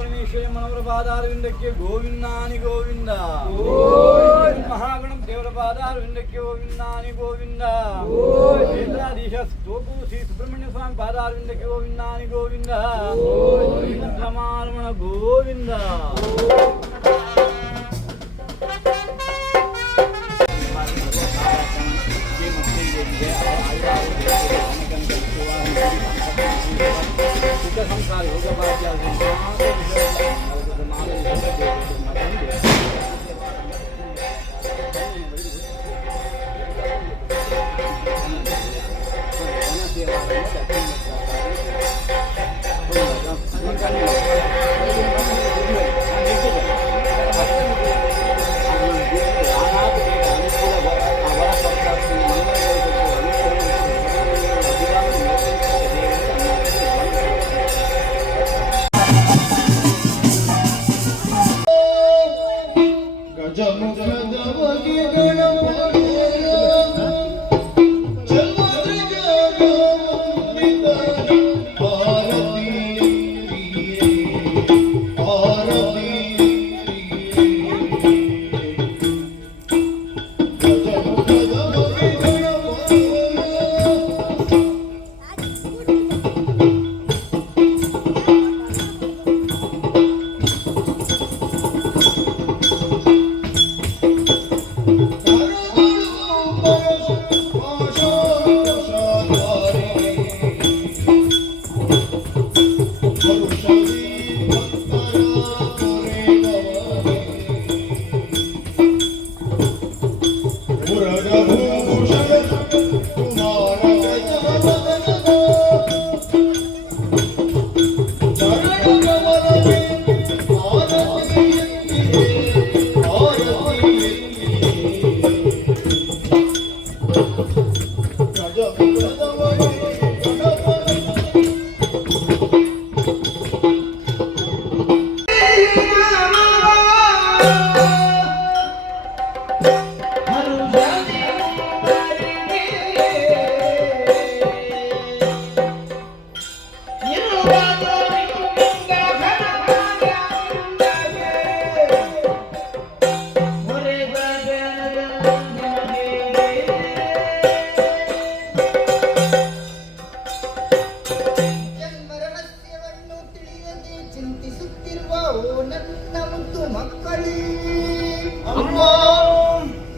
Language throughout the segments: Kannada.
ಪರಮೇಶ್ವರ ಮನವರ ಪಾದಾರವಿಂದಕ್ಕೆ ಗೋವಿಂದಾನಿ ಗೋವಿಂದ. ಮಹಾಗಣಂ ದೇವರ ಪಾದಾರವಿಂದಕ್ಕೆ ಗೋವಿಂದಾನಿ ಗೋವಿಂದ. ಕ್ಷೇತ್ರಾಧೀಶ ಸ್ತೋಪು ಶ್ರೀ ಸುಬ್ರಹ್ಮಣ್ಯ ಸ್ವಾಮಿ ಪಾದಾರವಿಂದಕ್ಕೆ ಗೋವಿಂದಾನಿ ಗೋವಿಂದ. ಶ್ರೀಮದ್ರಮಾರಮಣ ಗೋವಿಂದ. ಸುಖ ಸಂಸಾರ ಯೋಗ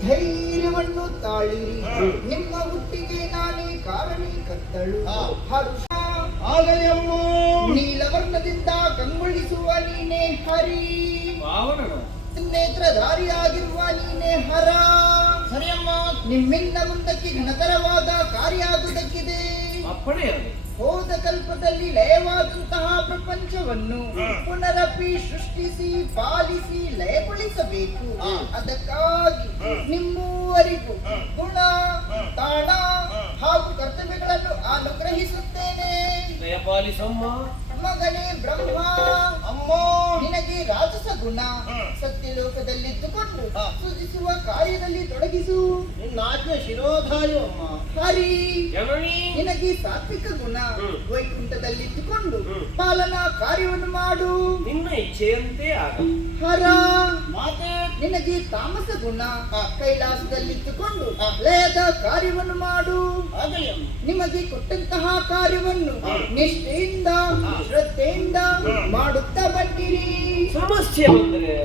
ಧೈರ್ಯವನ್ನು ತಾಳಿರಿ, ನಿಮ್ಮ ಹುಟ್ಟಿಗೆ ನಾನೇ ಕಾರಣೀಕರ್ತಳು. ನೀಲವರ್ಣದಿಂದ ಕಂಗೊಳಿಸುವ ನೀನೇ ಹರಿ, ನೇತ್ರಧಾರಿಯಾಗಿರುವ ನೀನೇ ಹರ. ಸರಿಯಮ್ಮ, ನಿಮ್ಮಿಂದ ಮುಂದಕ್ಕೆ ಘನತರವಾದ ಕಾರ್ಯ ಆಗುವುದಕ್ಕಿದೆ. ಹೋದ ಕಲ್ಪದಲ್ಲಿ ಲಯವಾದಂತಹ ಪ್ರಪಂಚವನ್ನು ಪುನರಪಿ ಸೃಷ್ಟಿಸಿ ಪಾಲಿಸಿ ಲಯಗೊಳಿಸಬೇಕು. ಅದಕ್ಕಾಗಿ ನಿಮ್ಮೂವರಿಗೂ ಗುಣ ತಾಣ ಹಾಗೂ ಕರ್ತವ್ಯಗಳನ್ನು ಅನುಗ್ರಹಿಸುತ್ತೇನೆ. ಮಗನೇ ಬ್ರಹ್ಮ, ಅಮ್ಮ ನಿನಗೆ ರಾಜಸ ಗುಣ ಸತ್ಯಲೋಕದಲ್ಲಿದ್ದುಕೊಂಡು ಸೂಚಿಸುವ ಕಾರ್ಯದಲ್ಲಿ ತೊಡಗಿಸು. ನಿನ್ನಾಜ್ಞೆ ಶಿರೋಧಾರಿ ಅಮ್ಮ. ಹರಿ ನಿನಗೆ ಸಾತ್ವಿಕ ಗುಣ ವೈಕುಂಠದಲ್ಲಿದ್ದುಕೊಂಡು ಪಾಲನಾ ಕಾರ್ಯವನ್ನು ಮಾಡು. ನಿನ್ನ ಇಚ್ಛೆಯಂತೆ ಆಗ. ಹರ ಮಾತೆ ನಿನಗೆ ತಾಮಸ ಗುಣ ಕೈಲಾಸದಲ್ಲಿದ್ದುಕೊಂಡು ಲಯದ ಕಾರ್ಯವನ್ನು ಮಾಡು. ನಿಮಗೆ ಕೊಟ್ಟಂತಹ ಕಾರ್ಯವನ್ನು ನಿಷ್ಠೆಯಿಂದ ಶ್ರದ್ಧೆಯಿಂದ ಮಾಡುತ್ತಾ ಬಂದಿರಿ. ಸಮಸ್ಯೆ ಬಂದರೆ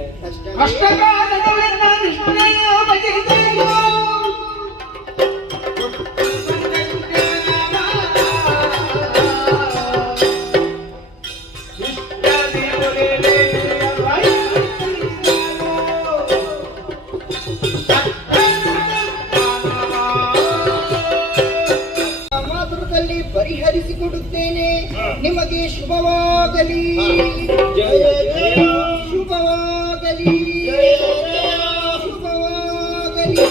ಪರಿಹರಿಸಿಕೊಡುತ್ತೇನೆ. ನಿಮಗೆ ಶುಭವಾಗಲಿ, ಶುಭವಾಗಲಿ, ಶುಭವಾಗಲಿ.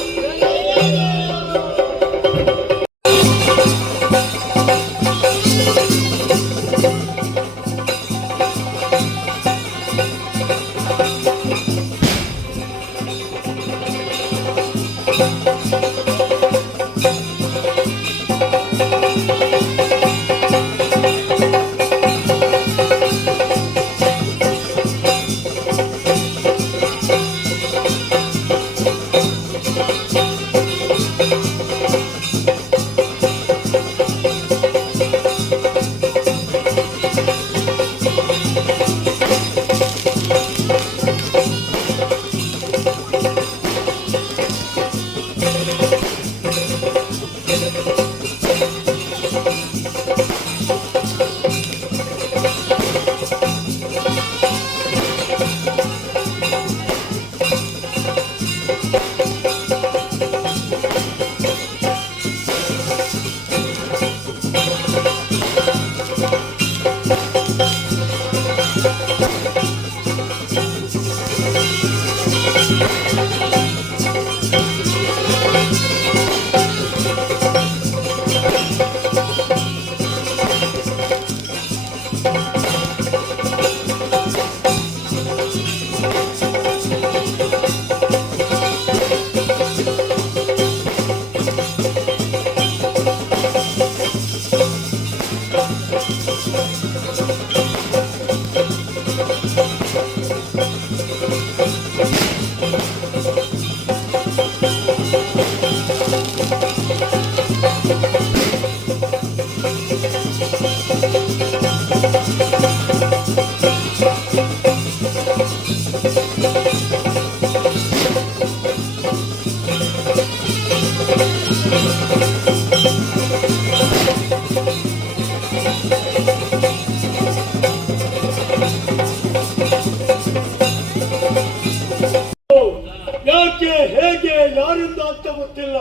ಯಾರಿಂದ ಅಂತ ಗೊತ್ತಿಲ್ಲ.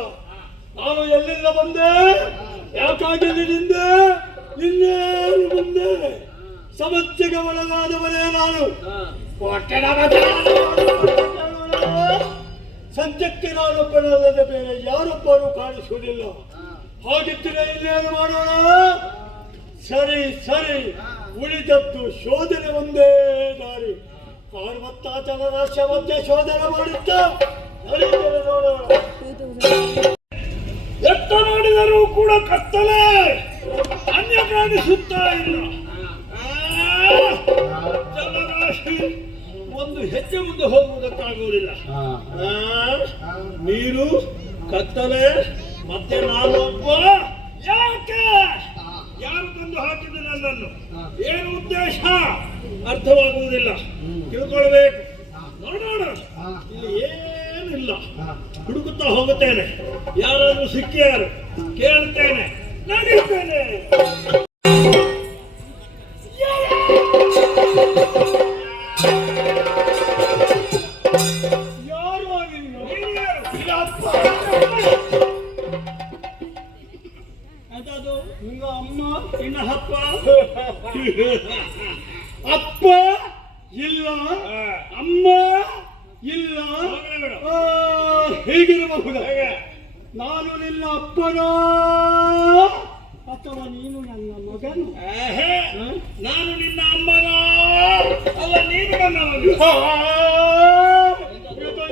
ನಾನು ಎಲ್ಲಿಂದ ಬಂದೆ, ಯಾಕಾಗಿ ನಿಂದೆ, ಇನ್ನೇನು ಮುಂದೆ ಸಮಸ್ಯೆಗೆ ಒಳಗಾದವನೇ ನಾನು. ಸದ್ಯಕ್ಕೆ ನಾನೊಬ್ಬನಲ್ಲದೆ ಬೇರೆ ಯಾರೊಬ್ಬರು ಕಾಣಿಸುವುದಿಲ್ಲ. ಹಾಗಿದ್ದರೆ ಇನ್ನೇನು ಮಾಡೋಣ? ಸರಿ ಸರಿ, ಉಳಿದದ್ದು ಶೋಧನೆ ಒಂದೇ ದಾರಿ. ಪಾರ್ವತ ಜಲರಾಶಿಯ ಮಧ್ಯೆ ಶೋಧನೆ ಮಾಡುತ್ತಾ ನಡೀತೇವೆ ನೋಡೋಣ. ಎತ್ತ ನೋಡಿದರೂ ಕೂಡ ಕತ್ತಲೆ, ಅನ್ಯ ಕಾಣಿಸುತ್ತಾ ಇಲ್ಲ. ಜಲರಾಶಿ ಒಂದು ಹೆಜ್ಜೆ ಮುಂದೆ ಹೋಗುವುದಕ್ಕಾಗುವುದಿಲ್ಲ. ನೀರು, ಕತ್ತಲೆ, ಮತ್ತೆ ನಾನೊಬ್ಬ. ಯಾಕೆ? ಯಾರು ತಂದು ಹಾಕಿದ ನನ್ನನ್ನು? ಏನು ಉದ್ದೇಶ ಅರ್ಥವಾಗುವುದಿಲ್ಲ. ತಿಳ್ಕೊಳ್ಬೇಕು. ನೋಡೋಣ. ಇಲ್ಲಿ ಏನಿಲ್ಲ. ಹುಡುಕುತ್ತಾ ಹೋಗುತ್ತೇನೆ. ಯಾರಾದ್ರೂ ಸಿಕ್ಕಿಯಾರು ಕೇಳ್ತೇನೆ, ನಡೀತೇನೆ. ಯಾರು ಅದದು ನಿಂಗ ಅಮ್ಮ ನಿನ್ನ ಅಪ್ಪ? ಅಪ್ಪ ಇಲ್ಲ, ಅಮ್ಮ ಇಲ್ಲ. ಹೇಗಿರಬಹುದು? ನಾನು ನಿನ್ನ ಅಪ್ಪನೋ ಅಥವಾ ನೀನು ನನ್ನ ಮಗನು? ನಾನು ನಿನ್ನ ಅಮ್ಮನ ಅಲ್ಲ, ನೀನು ನನ್ನ ಮಗ.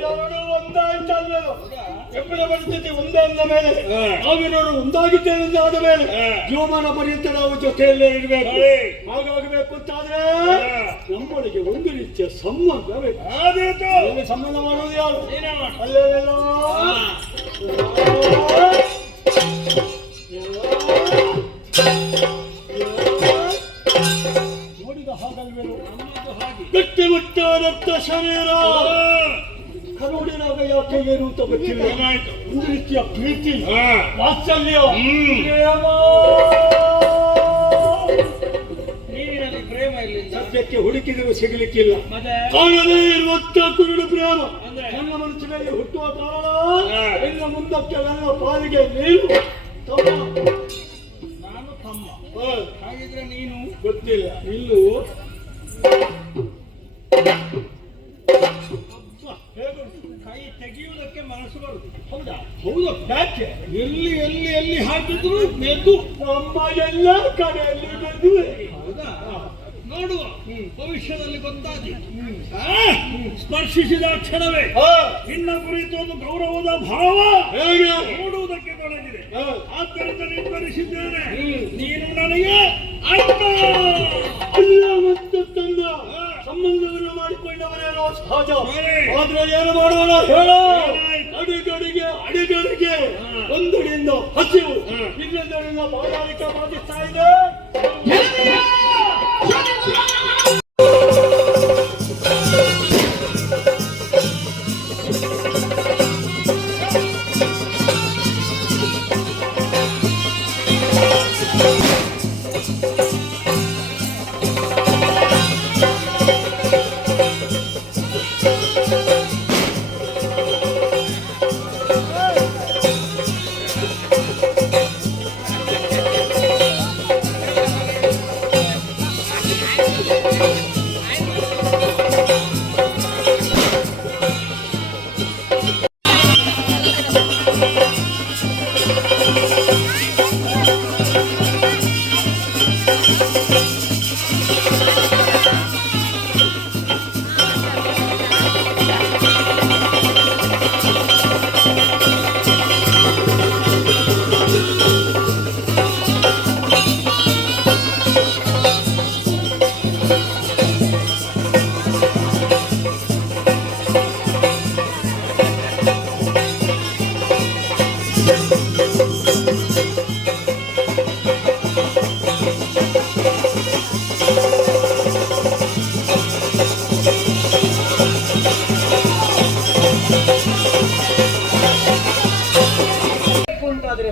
ಎರಡು ಒಂದಾಯ್ತಲ್ಲ. ಎಬ್ಬರ ಪರಿಸ್ಥಿತಿ ಒಂದೇ ಅಂದ ಮೇಲೆ ನಾವಿರೋರು ಒಂದಾಗಿದ್ದೇವೆ ಆದ ಮೇಲೆ ಜೀವಮಾನ ಪರ್ಯಂತ ನಾವು ಜೊತೆಯಲ್ಲೇ ಇರಬೇಕು. ಹಾಗಾಗಬೇಕು ಅಂತಾದ್ರೆ ನಮ್ಮೊಳಗೆ ಒಂದು ರೀತಿಯ ಸಂಬಂಧ ಬೇಕು. ಸಂಬಂಧ ಮಾಡೋದು ಯಾರು? ಅಲ್ಲೆಲ್ಲ ನೋಡಿದ ಹಾಗಲ್ವೇನು? ಗಟ್ಟಿ ಮುಟ್ಟಾದಂತ ಶರೀರ ನೋಡಿದಾಗ ಯಾಕೆ ಏನು ಅಂತ ಗೊತ್ತಿಲ್ಲ. ಒಂದು ರೀತಿಯ ಪ್ರೀತಿ, ವಾತ್ಸಲ್ಯ, ನೀರಿನಲ್ಲಿ ಪ್ರೇಮ ಇಲ್ಲ. ಸದ್ಯಕ್ಕೆ ಹುಡುಕಿದರೂ ಸಿಗಲಿಕ್ಕಿಲ್ಲ. ಕಾಣದೇ ಇರುವಂತ ಕುರುಡು ಪ್ರೇಮ ನನ್ನ ಮನಸ್ಸಿನಲ್ಲಿ ಹುಟ್ಟುವ ಕಾರಣ ಇನ್ನು ಮುಂದಕ್ಕೆ ನನ್ನ ಪಾಲಿಗೆ ನೀನು ತಮ್ಮ, ನಾನು ತಮ್ಮ. ಹಾಗಿದ್ರೆ ನೀನು ಗೊತ್ತಿಲ್ಲ. ಇಲ್ಲೂ ಕೈ ತೆಗೆಯುವುದಕ್ಕೆ ಮನಸ್ಸು ಬರುದು. ಹೌದಾ? ಹೌದು. ಯಾಕೆ? ಎಲ್ಲಿ ಎಲ್ಲಿ ಎಲ್ಲಿ ಹಾಕಿದ್ರು ಮೆದು ನಮ್ಮ ಎಲ್ಲ ಕಡೆಯಲ್ಲಿ ಮೆದುವೆ. ಹೌದಾ? ನೋಡುವ, ಭವಿಷ್ಯದಲ್ಲಿ ಗೊತ್ತಾಗಿ ಸ್ಪರ್ಶಿಸಿದ ಕ್ಷಣವೇ ನಿನ್ನ ಕುರಿತು ಒಂದು ಗೌರವದ ಭಾವ ನೋಡುವುದಕ್ಕೆ ತೊಡಗಿದೆ. ಆದ್ದರಿಂದ ನಿರ್ಧರಿಸಿದ್ದೇನೆ, ನೀನು ನನಗೆ ಅಣ್ಣ ಅಲ್ಲ ಮತ್ತು ತಂದ ಸಂಬಂಧವನ್ನು ಮಾಡಿಕೊಂಡವರೇನೋ ಸಹಜ. ಆದ್ರೆ ಏನು ಮಾಡೋಣ ಹೇಳ? ಅಡಿಗಡಿಗೆ ಅಡಿಗಡಿಗೆ ಒಂದಡಿಯಿಂದ ಹಸಿವು, ಇನ್ನೊಂದಡಿಯಿಂದ ಬಾಯಾರಿಕೆ ಬಾಧಿಸ್ತಾ ಇದೆ.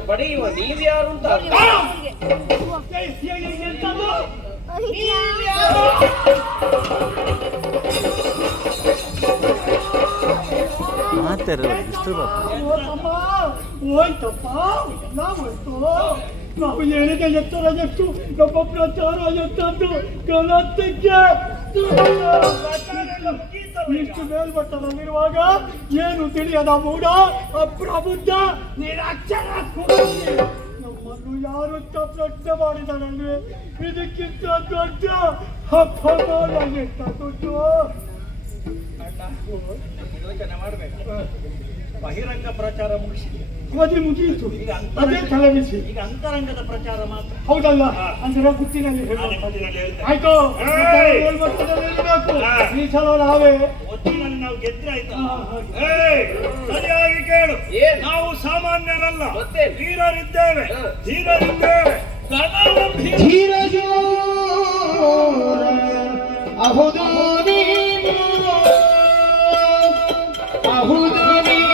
ಪಡೆಯುವ ನೀವ್ಯಾರು ಅಂತ ತಮ್ಮ ಹೋಯ್ತಪ್ಪ ಎಲ್ಲ ಹೋಯ್ತು. ನಾವು ಹೇಳಿದ ಎತ್ತರ ಎಷ್ಟು ನಮ್ಮ ಪ್ರಚಾರ ಎತ್ತದ್ದು ಕನತ್ತಿಗೆ ಇಷ್ಟು ಮೇಲ್ಮಟ್ಟದಲ್ಲಿರುವಾಗ ಏನು ತಿಳಿಯದ ಮೂಢ ಅಪ್ರಬುದ್ಧ ನಿರಕ್ಷರ ನಮ್ಮನ್ನು ಯಾರು ಪ್ರಶ್ನೆ ಮಾಡಿದರಲ್ಲಿ ಇದಕ್ಕಿಂತ ದೊಡ್ಡ ಅಪಮಾನ ಎಷ್ಟುಂಟು. ಯೋಚನೆ ಮಾಡಬೇಕು. ಬಹಿರಂಗ ಪ್ರಚಾರ ಮುಗಿಸಿದೆ, ಅವಧಿ ಮುಗಿಯಿತು. ಅದೇ ತಲೆಬಿಸಿ. ಈಗ ಅಂತರಂಗದ ಪ್ರಚಾರ ಮಾತ್ರ. ಹೌದಲ್ಲ, ಅಂದ್ರೆ ಗುತ್ತಿನಲ್ಲಿ ಆಯ್ತು. ಮೇಲ್ಮಟ್ಟದಲ್ಲಿ ಇರಬೇಕು. ಈ ಸಲ ನಾವೇ ಒತ್ತಿನಲ್ಲಿ ನಾವು ಗೆದ್ರೆ ಆಯ್ತಾ? ಸರಿಯಾಗಿ ಕೇಳು. ನಾವು ಸಾಮಾನ್ಯರಲ್ಲ, ವೀರರಿದ್ದೇವೆ, ಧೀರರಿದ್ದೇವೆ. ಅಹುದು ನೀನು ಅಹುದು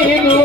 ನೀನು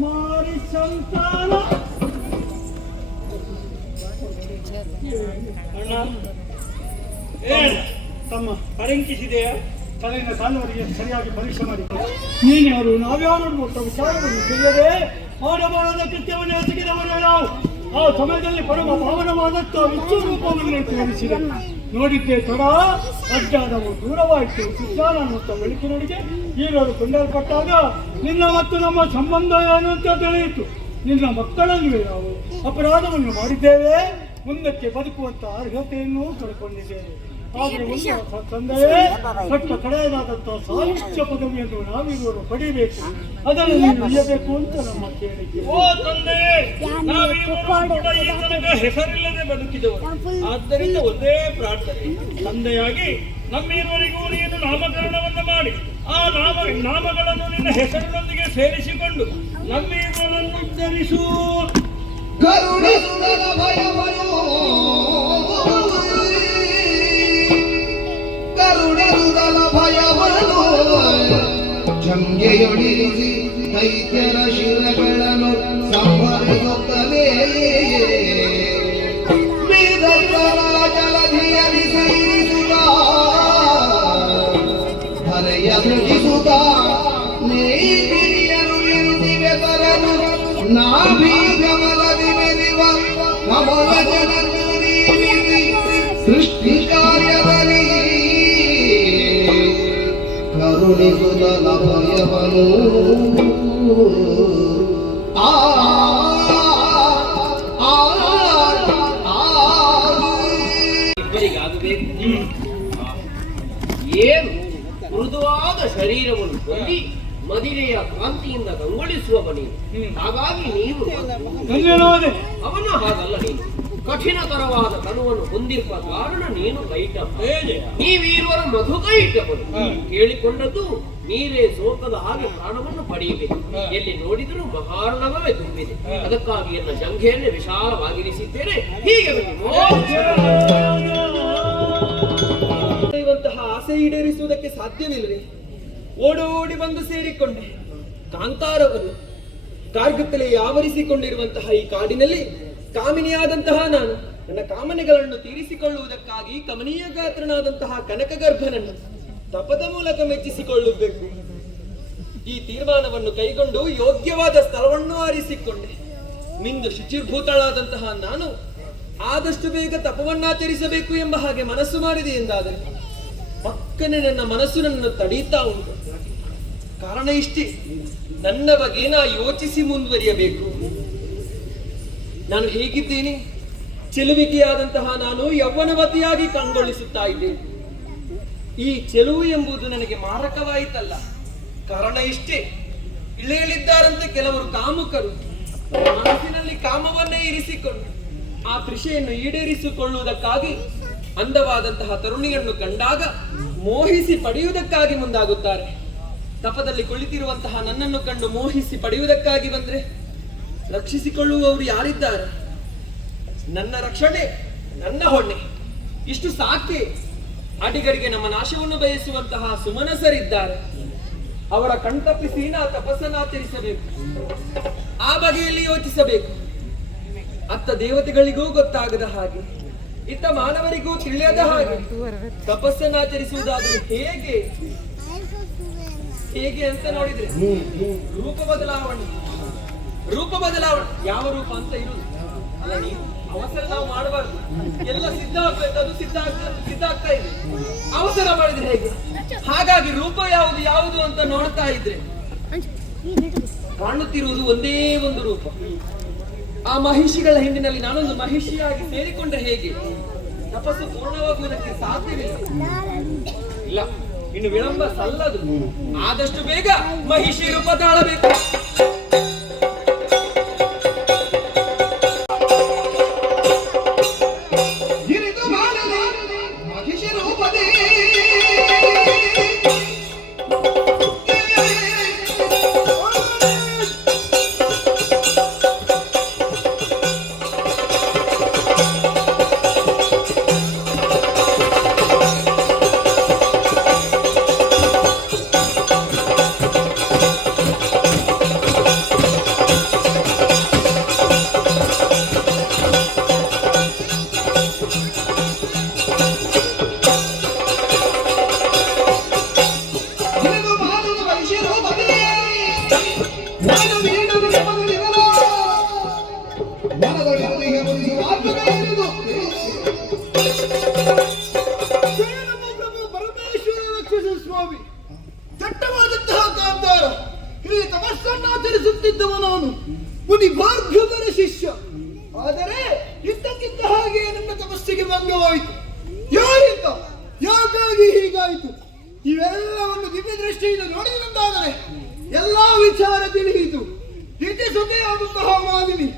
ಮಾರಿ ಸಂತಾನ ತಮ್ಮ ಕಳಂಕಿಸಿದೆಯಾ? ತಲೆಯಿಂದ ಕಾಲುವರೆಗೆ ಸರಿಯಾಗಿ ಪರೀಕ್ಷೆ ಮಾಡಿ ನೀನ್ಯಾರು ನಾವ್ಯಾರು ಅನ್ನುವಂಥ ವಿಚಾರವನ್ನು ತಿಳಿಯದೆ ಮಾಡಬಾರದ ಕೃತ್ಯವನ್ನು ಎಸಗಿದವರೇ ನಾವು. ಆ ಸಮಯದಲ್ಲಿ ಪರಮ ಪಾವನವಾದತ್ತ ವಿಶ್ವರೂಪವನ್ನು ತೋರಿಸಿದ ನೋಡಿದ್ದೆ ತಡ ಅಜ್ಞಾನವು ದೂರವಾಯಿತು. ಸಿದ್ಧಾನಂತ ಬೆಳಕಿನೊಳಗೆ ಹೀರೋರು ಕೊಂಡಲ್ಪಟ್ಟಾಗ ನಿನ್ನ ಮತ್ತು ನಮ್ಮ ಸಂಬಂಧ ಏನು ಅಂತ ತಿಳಿಯಿತು. ನಿನ್ನ ಮಕ್ಕಳನ್ನು ನಾವು ಅಪರಾಧವನ್ನು ಮಾಡಿದ್ದೇವೆ, ಮುಂದಕ್ಕೆ ಬದುಕುವಂತ ಅರ್ಹತೆಯನ್ನು ಕಳ್ಕೊಂಡಿದ್ದೇವೆ. ಆದರೆ ಒಂದು ತಂದೆಯೇ ಕಟ್ಟ ಕಡೆಯದಾದಂತಹ ಸಾಹಿತ್ಯ ಪದವಿಯನ್ನು ನಾವಿವರು ಪಡೆಯಬೇಕು, ಅದನ್ನು ನೀನು ಇಯಬೇಕು ಅಂತ ನಮ್ಮ ಕೇಳಿಕೆ. ಓ ತಂದೆ, ಹೆಸರಿಲ್ಲದೆ ಬದುಕಿದವರು, ಆದ್ದರಿಂದ ಒಂದೇ ಪ್ರಾರ್ಥನೆ, ತಂದೆಯಾಗಿ ನಮ್ಮಿರುವರಿಗೂ ನೀನು ನಾಮಕರಣವನ್ನು ಮಾಡಿ ಆ ನಾಮಗಳನ್ನು ನಿನ್ನ ಹೆಸರಿನೊಂದಿಗೆ ಸೇರಿಸಿಕೊಂಡು ನಮ್ಮಿರುವರನ್ನು ಉದ್ಧರಿಸು. ಕರುಣಿಸುವ ಭಯವನು ಕರುಣಿಸುವ ಭಯವನು ಜಂಗೆಯೊಳಿಸಿ ದೈತ್ಯರ ಶಿರಗಳನ್ನು ಸಂಹರಿಸುತ್ತಲೇ ಜಲಧಿಯಲಿ ಸೇರಿಸುತ್ತ ಹರೆಯ ಸೃಜಿಸುತ್ತ ನೇಗಿರಿಯರು ಇರುತ್ತಿವೆ ತರನು ನಾಭಿ ಕಮಲದಿ ಮೆರಿವ ಕಮಲ ಜನರು ಸೃಷ್ಟಿ ಕಾರ್ಯದಲ್ಲಿ ಕರುಣಿಸುತ್ತ ಭಯವನು ಏನು ಮೃದುವಾದ ಶರೀರವನ್ನು ಹೊಂದಿ ಮದಿರೆಯ ಕಾಂತಿಯಿಂದ ಕಂಗೊಳಿಸುವ ನೀನು. ಹಾಗಾಗಿ ನೀನು ಅವನ ಹಾಗಲ್ಲ, ನೀನು ಕಠಿಣತರವಾದ ತನುವನ್ನು ಹೊಂದಿರುವ ಕಾರಣ ನೀನು ಕೈಟಪ್ಪ. ನೀವೀರುವರ ಮಧು ಕೈಟಪ್ಪನು ಕೇಳಿಕೊಂಡದ್ದು ನೀರೇ ಸೋಕದ ಹಾಗೆ ಪ್ರಾಣವನ್ನು ಪಡೆಯಬೇಕು. ಎಲ್ಲಿ ನೋಡಿದರೂ ಮಹಾರ್ಣವೇ ತುಂಬಿದೆ. ಅದಕ್ಕಾಗಿ ಎನ್ನ ಜಂಘೆಯನ್ನೇ ವಿಶಾಲವಾಗಿರಿಸಿದ್ದೇನೆ. ಹೀಗೆ ಆಸೆ ಈಡೇರಿಸುವುದಕ್ಕೆ ಸಾಧ್ಯವಿಲ್ಲದೆ ಓಡೋಡಿ ಬಂದು ಸೇರಿಕೊಂಡೆ. ಕಾಂತಾರವರು ಕಾರ್ಗತ್ತಲೆ ಆವರಿಸಿಕೊಂಡಿರುವಂತಹ ಈ ಕಾಡಿನಲ್ಲಿ ಕಾಮಿನಿಯಾದಂತಹ ನಾನು ನನ್ನ ಕಾಮನೆಗಳನ್ನು ತೀರಿಸಿಕೊಳ್ಳುವುದಕ್ಕಾಗಿ ಕಮನೀಯ ಗಾತ್ರನಾದಂತಹ ಕನಕಗರ್ಭನನ್ನು ತಪದ ಮೂಲಕ ಮೆಚ್ಚಿಸಿಕೊಳ್ಳಬೇಕು. ಈ ತೀರ್ಮಾನವನ್ನು ಕೈಗೊಂಡು ಯೋಗ್ಯವಾದ ಸ್ಥಳವನ್ನು ಆರಿಸಿಕೊಂಡೆ. ಮಿಂದು ಶುಚಿರ್ಭೂತಳಾದಂತಹ ನಾನು ಆದಷ್ಟು ಬೇಗ ತಪವನ್ನಾಚರಿಸಬೇಕು ಎಂಬ ಹಾಗೆ ಮನಸ್ಸು ಮಾಡಿದೆ ಎಂದಾದರೆ ಪಕ್ಕನೆ ನನ್ನ ಮನಸ್ಸು ನನ್ನನ್ನು ತಡೀತಾ ಉಂಟು. ಕಾರಣ ಇಷ್ಟೇ, ನನ್ನ ಬಗ್ಗೆ ನಾ ಯೋಚಿಸಿ ಮುಂದುವರಿಯಬೇಕು. ನಾನು ಹೇಗಿದ್ದೇನೆ? ಚೆಲುವಿಕೆಯಾದಂತಹ ನಾನು ಯೌವನವತಿಯಾಗಿ ಕಂಗೊಳಿಸುತ್ತಾ ಇದ್ದೇನೆ. ಈ ಚೆಲುವು ಎಂಬುದು ನನಗೆ ಮಾರಕವಾಯಿತಲ್ಲ. ಕಾರಣ ಇಷ್ಟೇ, ಇಳಿಯಲಿದ್ದಾರಂತೆ ಕೆಲವರು ಕಾಮುಕರು ಮನಸ್ಸಿನಲ್ಲಿ ಕಾಮವನ್ನೇ ಇರಿಸಿಕೊಂಡು ಆ ತೃಷೆಯನ್ನು ಈಡೇರಿಸಿಕೊಳ್ಳುವುದಕ್ಕಾಗಿ ಅಂದವಾದಂತಹ ತರುಣಿಯನ್ನು ಕಂಡಾಗ ಮೋಹಿಸಿ ಪಡೆಯುವುದಕ್ಕಾಗಿ ಮುಂದಾಗುತ್ತಾರೆ. ತಪದಲ್ಲಿ ಕುಳಿತಿರುವಂತಹ ನನ್ನನ್ನು ಕಂಡು ಮೋಹಿಸಿ ಪಡೆಯುವುದಕ್ಕಾಗಿ ಬಂದ್ರೆ ರಕ್ಷಿಸಿಕೊಳ್ಳುವವರು ಯಾರಿದ್ದಾರೆ? ನನ್ನ ರಕ್ಷಣೆ ನನ್ನ ಹೊಣೆ. ಇಷ್ಟು ಸಾಕೆ. ಅಡಿಗರಿಗೆ ನಮ್ಮ ನಾಶವನ್ನು ಬಯಸುವಂತಹ ಸುಮನಸರಿದ್ದಾರೆ. ಅವರ ಕಣ್ತಪ್ಪಿಸಿ ನಾ ತಪಸ್ಸನ್ನಾಚರಿಸಬೇಕು. ಆ ಬಗೆಯಲ್ಲಿ ಯೋಚಿಸಬೇಕು. ಅತ್ತ ದೇವತೆಗಳಿಗೂ ಗೊತ್ತಾಗದ ಹಾಗೆ, ಇತ್ತ ಮಾನವರಿಗೂ ತಿಳಿಯದ ಹಾಗೆ ತಪಸ್ಸನ್ನಾಚರಿಸುವುದಾದ್ರೆ ಹೇಗೆ ಹೇಗೆ ಅಂತ ನೋಡಿದ್ರೆ ರೂಪ ಬದಲಾವಣೆ ಯಾವ ರೂಪ ಅಂತ ಇರುವುದು ಅವಸರ ನಾವು ಮಾಡಬಾರ್ದು. ಎಲ್ಲ ಸಿದ್ಧ ಆಗ್ಬೇಕು, ಅದು ಸಿದ್ಧ ಆಗ್ತಾ ಇದೆ. ಅವಸರ ಮಾಡಿದ್ರೆ ಹೇಗೆ? ಹಾಗಾಗಿ ರೂಪ ಯಾವುದು ಅಂತ ನೋಡ್ತಾ ಇದ್ರೆ ಕಾಣುತ್ತಿರುವುದು ಒಂದೇ ಒಂದು ರೂಪ. ಆ ಮಹಿಷಿಗಳ ಹಿಂದಿನಲ್ಲಿ ನಾನೊಂದು ಮಹಿಷಿಯಾಗಿ ಸೇರಿಕೊಂಡ್ರೆ ಹೇಗೆ? ತಪಸ್ಸು ಪೂರ್ಣವಾಗುವುದಕ್ಕೆ ಸಾಧ್ಯವಿಲ್ಲ. ಇಲ್ಲ, ಇನ್ನು ವಿಳಂಬ ಸಲ್ಲದು. ಆದಷ್ಟು ಬೇಗ ಮಹಿಷಿ ರೂಪ ತಾಳಬೇಕು. ದಟ್ಟವಾದಂತಹ ಕಾಂತಾರ ಈ ತಪಸ್ಸನ್ನಾಚರಿಸುತ್ತಿದ್ದವ ನಾನು ಮುನಿ ಭಾರ್ಗವರ ಶಿಷ್ಯ. ಆದರೆ ಇದ್ದಕ್ಕಿದ್ದ ಹಾಗೆ ನನ್ನ ತಪಸ್ಸಿಗೆ ಭಂಗವಾಯಿತು. ಯಾರಿಂದ, ಯಾಕಾಗಿ ಹೀಗಾಯಿತು? ಇವೆಲ್ಲವನ್ನು ದಿವ್ಯ ದೃಷ್ಟಿಯಿಂದ ನೋಡಿದಂತಾದರೆ ಎಲ್ಲಾ ವಿಚಾರ ತಿಳಿಯಿತು. ನಿತ್ಯ ಸೊತೆಯಾದಂತಹ ಮಾಲಿನಿ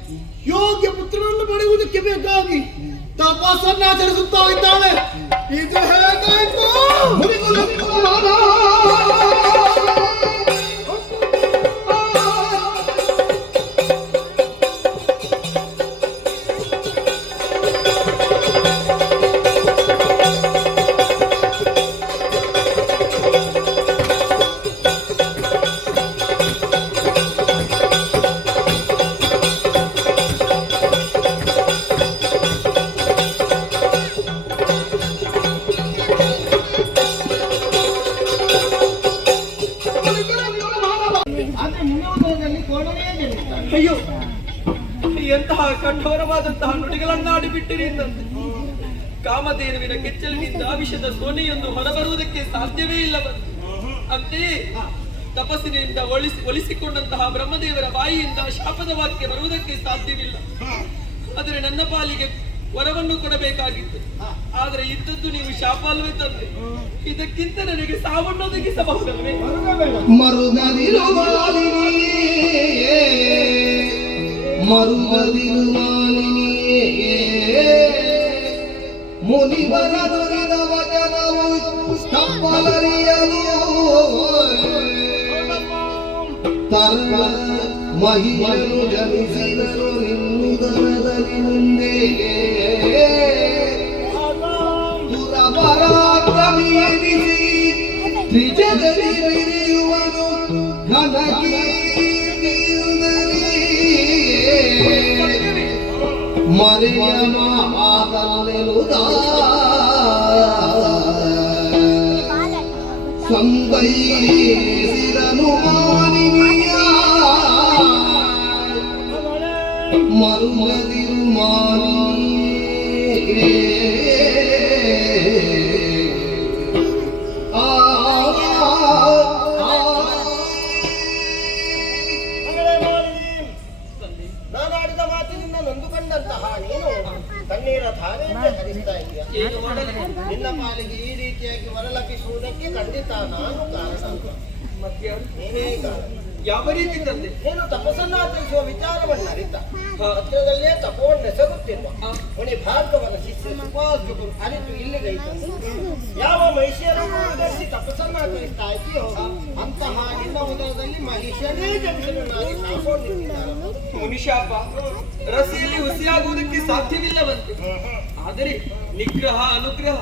ಯೋಗ್ಯ ಪುತ್ರನನ್ನು ಪಡೆಯುವುದಕ್ಕೆ ಬೇಕಾಗಿ ತಪಸ್ಸನ್ನಾಚರಿಸುತ್ತಾ ಇದ್ದಾಳೆ. ಇದು ಹೇಗಾಯ್ತು? ಅಯ್ಯೋ, ಎಂತಹ ಕಠೋರವಾದಂತಹ ನುಡಿಗಳನ್ನಾಡಿ ಬಿಟ್ಟಿರಿ ತಂದೆ. ಕಾಮಧೇನುವಿನ ಕೆಚ್ಚಲಿನಿಂದ ವಿಷದ ಸೋನೆಯೊಂದು ಹೊರಬರುವುದಕ್ಕೆ ಸಾಧ್ಯವೇ ಇಲ್ಲ ಬಂತು. ಅಂತೆಯೇ ತಪಸ್ಸಿನಿಂದ ಒಲಿಸಿಕೊಂಡಂತಹ ಬ್ರಹ್ಮದೇವರ ಬಾಯಿಯಿಂದ ಶಾಪದ ವಾಕ್ಯ ಬರುವುದಕ್ಕೆ ಸಾಧ್ಯವಿಲ್ಲ. ಆದರೆ ನನ್ನ ಪಾಲಿಗೆ ವರವನ್ನು ಕೊಡಬೇಕಾಗಿತ್ತು. ಆದರೆ ಇದ್ದದ್ದು ನೀವು ಶಾಪ ಅಲ್ವೇ ತಂದೆ. ಇದಕ್ಕಿಂತ ನನಗೆ ಸಾವನ್ನು ಒದಗಿಸಬಹುದಲ್ವೇ? ಮುನಿವರ ನುರಿದ ವಚನವು ತಪ್ಪಲರಿಯಲು ತರ್ಮ ಮಹಿಮನು ಜನಿಸಿದರು ನಿನ್ನುದರದಲ್ಲಿ ಮುಂದೆ ದುರಪರಾಕ್ರಮಿಯನಿಸಿ ತ್ರಿಜಗದಿ ಮೆರೆಯುವನು ಮರೆಯ ಮಾತಲ್ಲೆನುದ ಸಂಗೈಸಿದನು ಮಾನಿನಿಯ ಮರುಮದಿರು ಮಾನಿಯೇ ನಾನಾಡಿದ ಮಾತಿನಿಂದ ನೊಂದುಕೊಂಡಂತಹ ನೀನು ಕಣ್ಣೀರ ಧಾರೆಯಿಂದ ಹರಿಸ್ತಾ ಇದೆಯಾ? ಏನು ಮಾಡಲಿ? ನಿನ್ನ ಪಾಲಿಗೆ ಈ ರೀತಿಯಾಗಿ ಹೊರಲಪಿಸುವುದಕ್ಕೆ ಖಂಡಿತ ನಾನು ಕಾರಣ. ಮತ್ಯಾರು? ನೀನೇ ಕಾರಣ. ಯಾವ ರೀತಿ ತಂದೆ? ನೀನು ತಪಸ್ಸನ್ನಾಚರಿಸುವ ವಿಚಾರವನ್ನು ಅರಿತ ಹತ್ತಿರದಲ್ಲೇ ತಪವನ್ನೆಸಗುತ್ತಿರುವ ಮುನಿ ಭಾರ್ಗವನ ಶಿಷ್ಯ ಸುಪಾಸುಕರು ಅರಿತು ಇಲ್ಲಿಗೈತಂದು ಯಾವ ಮಹಿಷಿಯರು ಧರಿಸಿ ತಪಸ್ಸನ್ನಾಚರಿಸ್ತಾ ಇದೆಯೋ ಅಂತಹ ನಿನ್ನ ಉದರದಲ್ಲಿ ಮಹಿಷನೇ ಜನಿಸಲನ್ನಾಗಿ ಕಾಕೊಂಡಿದ್ದಾರೆ. ಮುನಿಶಾಪ ರಸಿಯಲ್ಲಿ ಹುಸಿಯಾಗುವುದಕ್ಕೆ ಸಾಧ್ಯವಿಲ್ಲವಂತೆ. ಆದರೆ ನಿಗ್ರಹ ಅನುಗ್ರಹ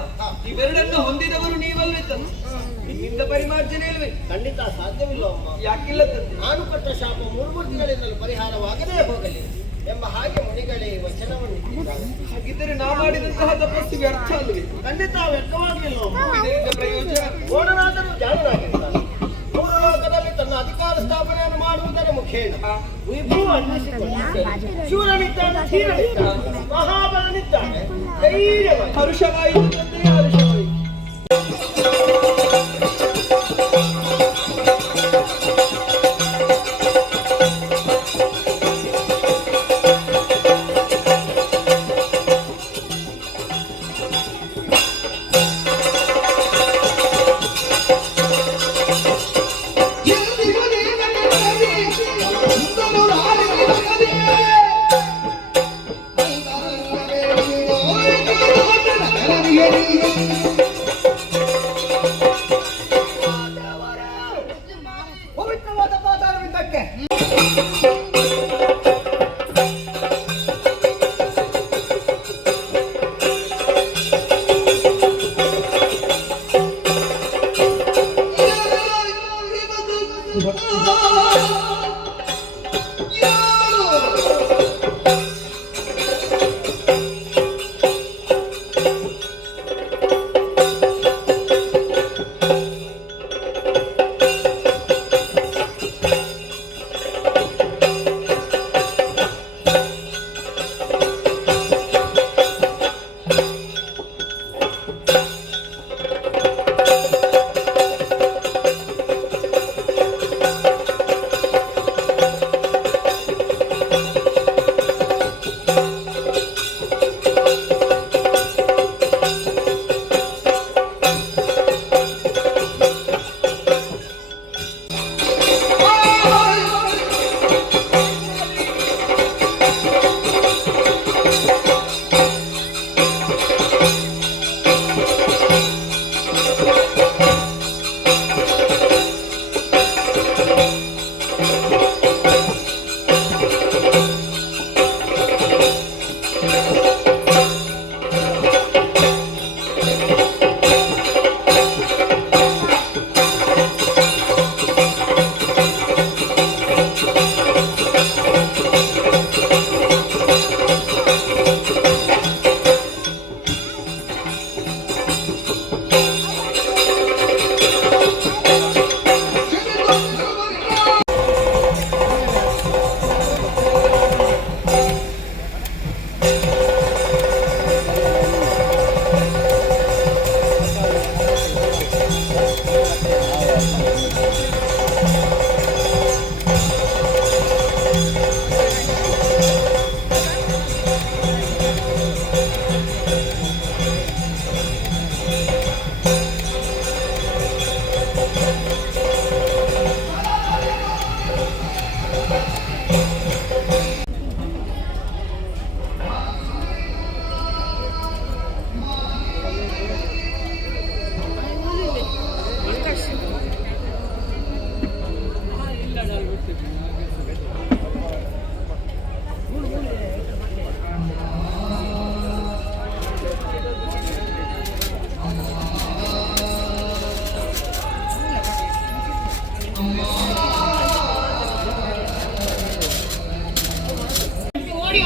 ಇವೆರಡನ್ನು ಹೊಂದಿದವರು ನೀವಲ್ವೇ ತಂದೆ? ನಿಮ್ಮಿಂದ ಪರಿಮಾರ್ಜನೆ ಇಲ್ವೇ? ಖಂಡಿತ ಸಾಧ್ಯವಿಲ್ಲವಮ್ಮ. ಯಾಕಿಲ್ಲ ತಂದೆ? ನಾನು ಕೊಟ್ಟ ಶಾಪ ಮೂರ್ಮೂರ್ತಿಗಳಿಂದಲೂ ಪರಿಹಾರವಾಗದೇ ಹೋಗಲಿ ಎಂಬ ಹಾಗೆ ಮುನಿಗಳೇ ವಚನವನ್ನು ಇಟ್ಟಿದ್ದಾರೆ. ಹಾಗಿದ್ದರೆ ನಾ ಮಾಡಿದಂತಹ ತಪಸ್ಸು ವ್ಯರ್ಥ ಅಲ್ವೇ? ಖಂಡಿತ ವ್ಯರ್ಥವಾಗಿಲ್ಲವಮ್ಮ. ಇದರಿಂದ ಪ್ರಯೋಜನ? ಓಡನಾದರೂ ಜಾಣನಾಗಿರ್ತಾನೆ. ಮೂರು ಲೋಕದಲ್ಲಿ ತನ್ನ ಅಧಿಕಾರ ಸ್ಥಾಪನೆಯನ್ನು ಮಾಡುವುದರ ಮುಖೇನ ವಿಭು ಅನ್ನಿಸಿಕೊಂಡು ಶೂರನಿದ್ದಾನೆ, ಧೀರನಿದ್ದಾನೆ, ಮಹಾಬಲನಿದ್ದಾನೆ, ಧೈರ್ಯವಾಗಿ ಹರುಷವಾಯಿತು ತಂದೆ, ಹರುಷವಾಯಿತು. ಪವಿತ್ರವಾದ ಪಾದಾರವಿಂದಕ್ಕೆ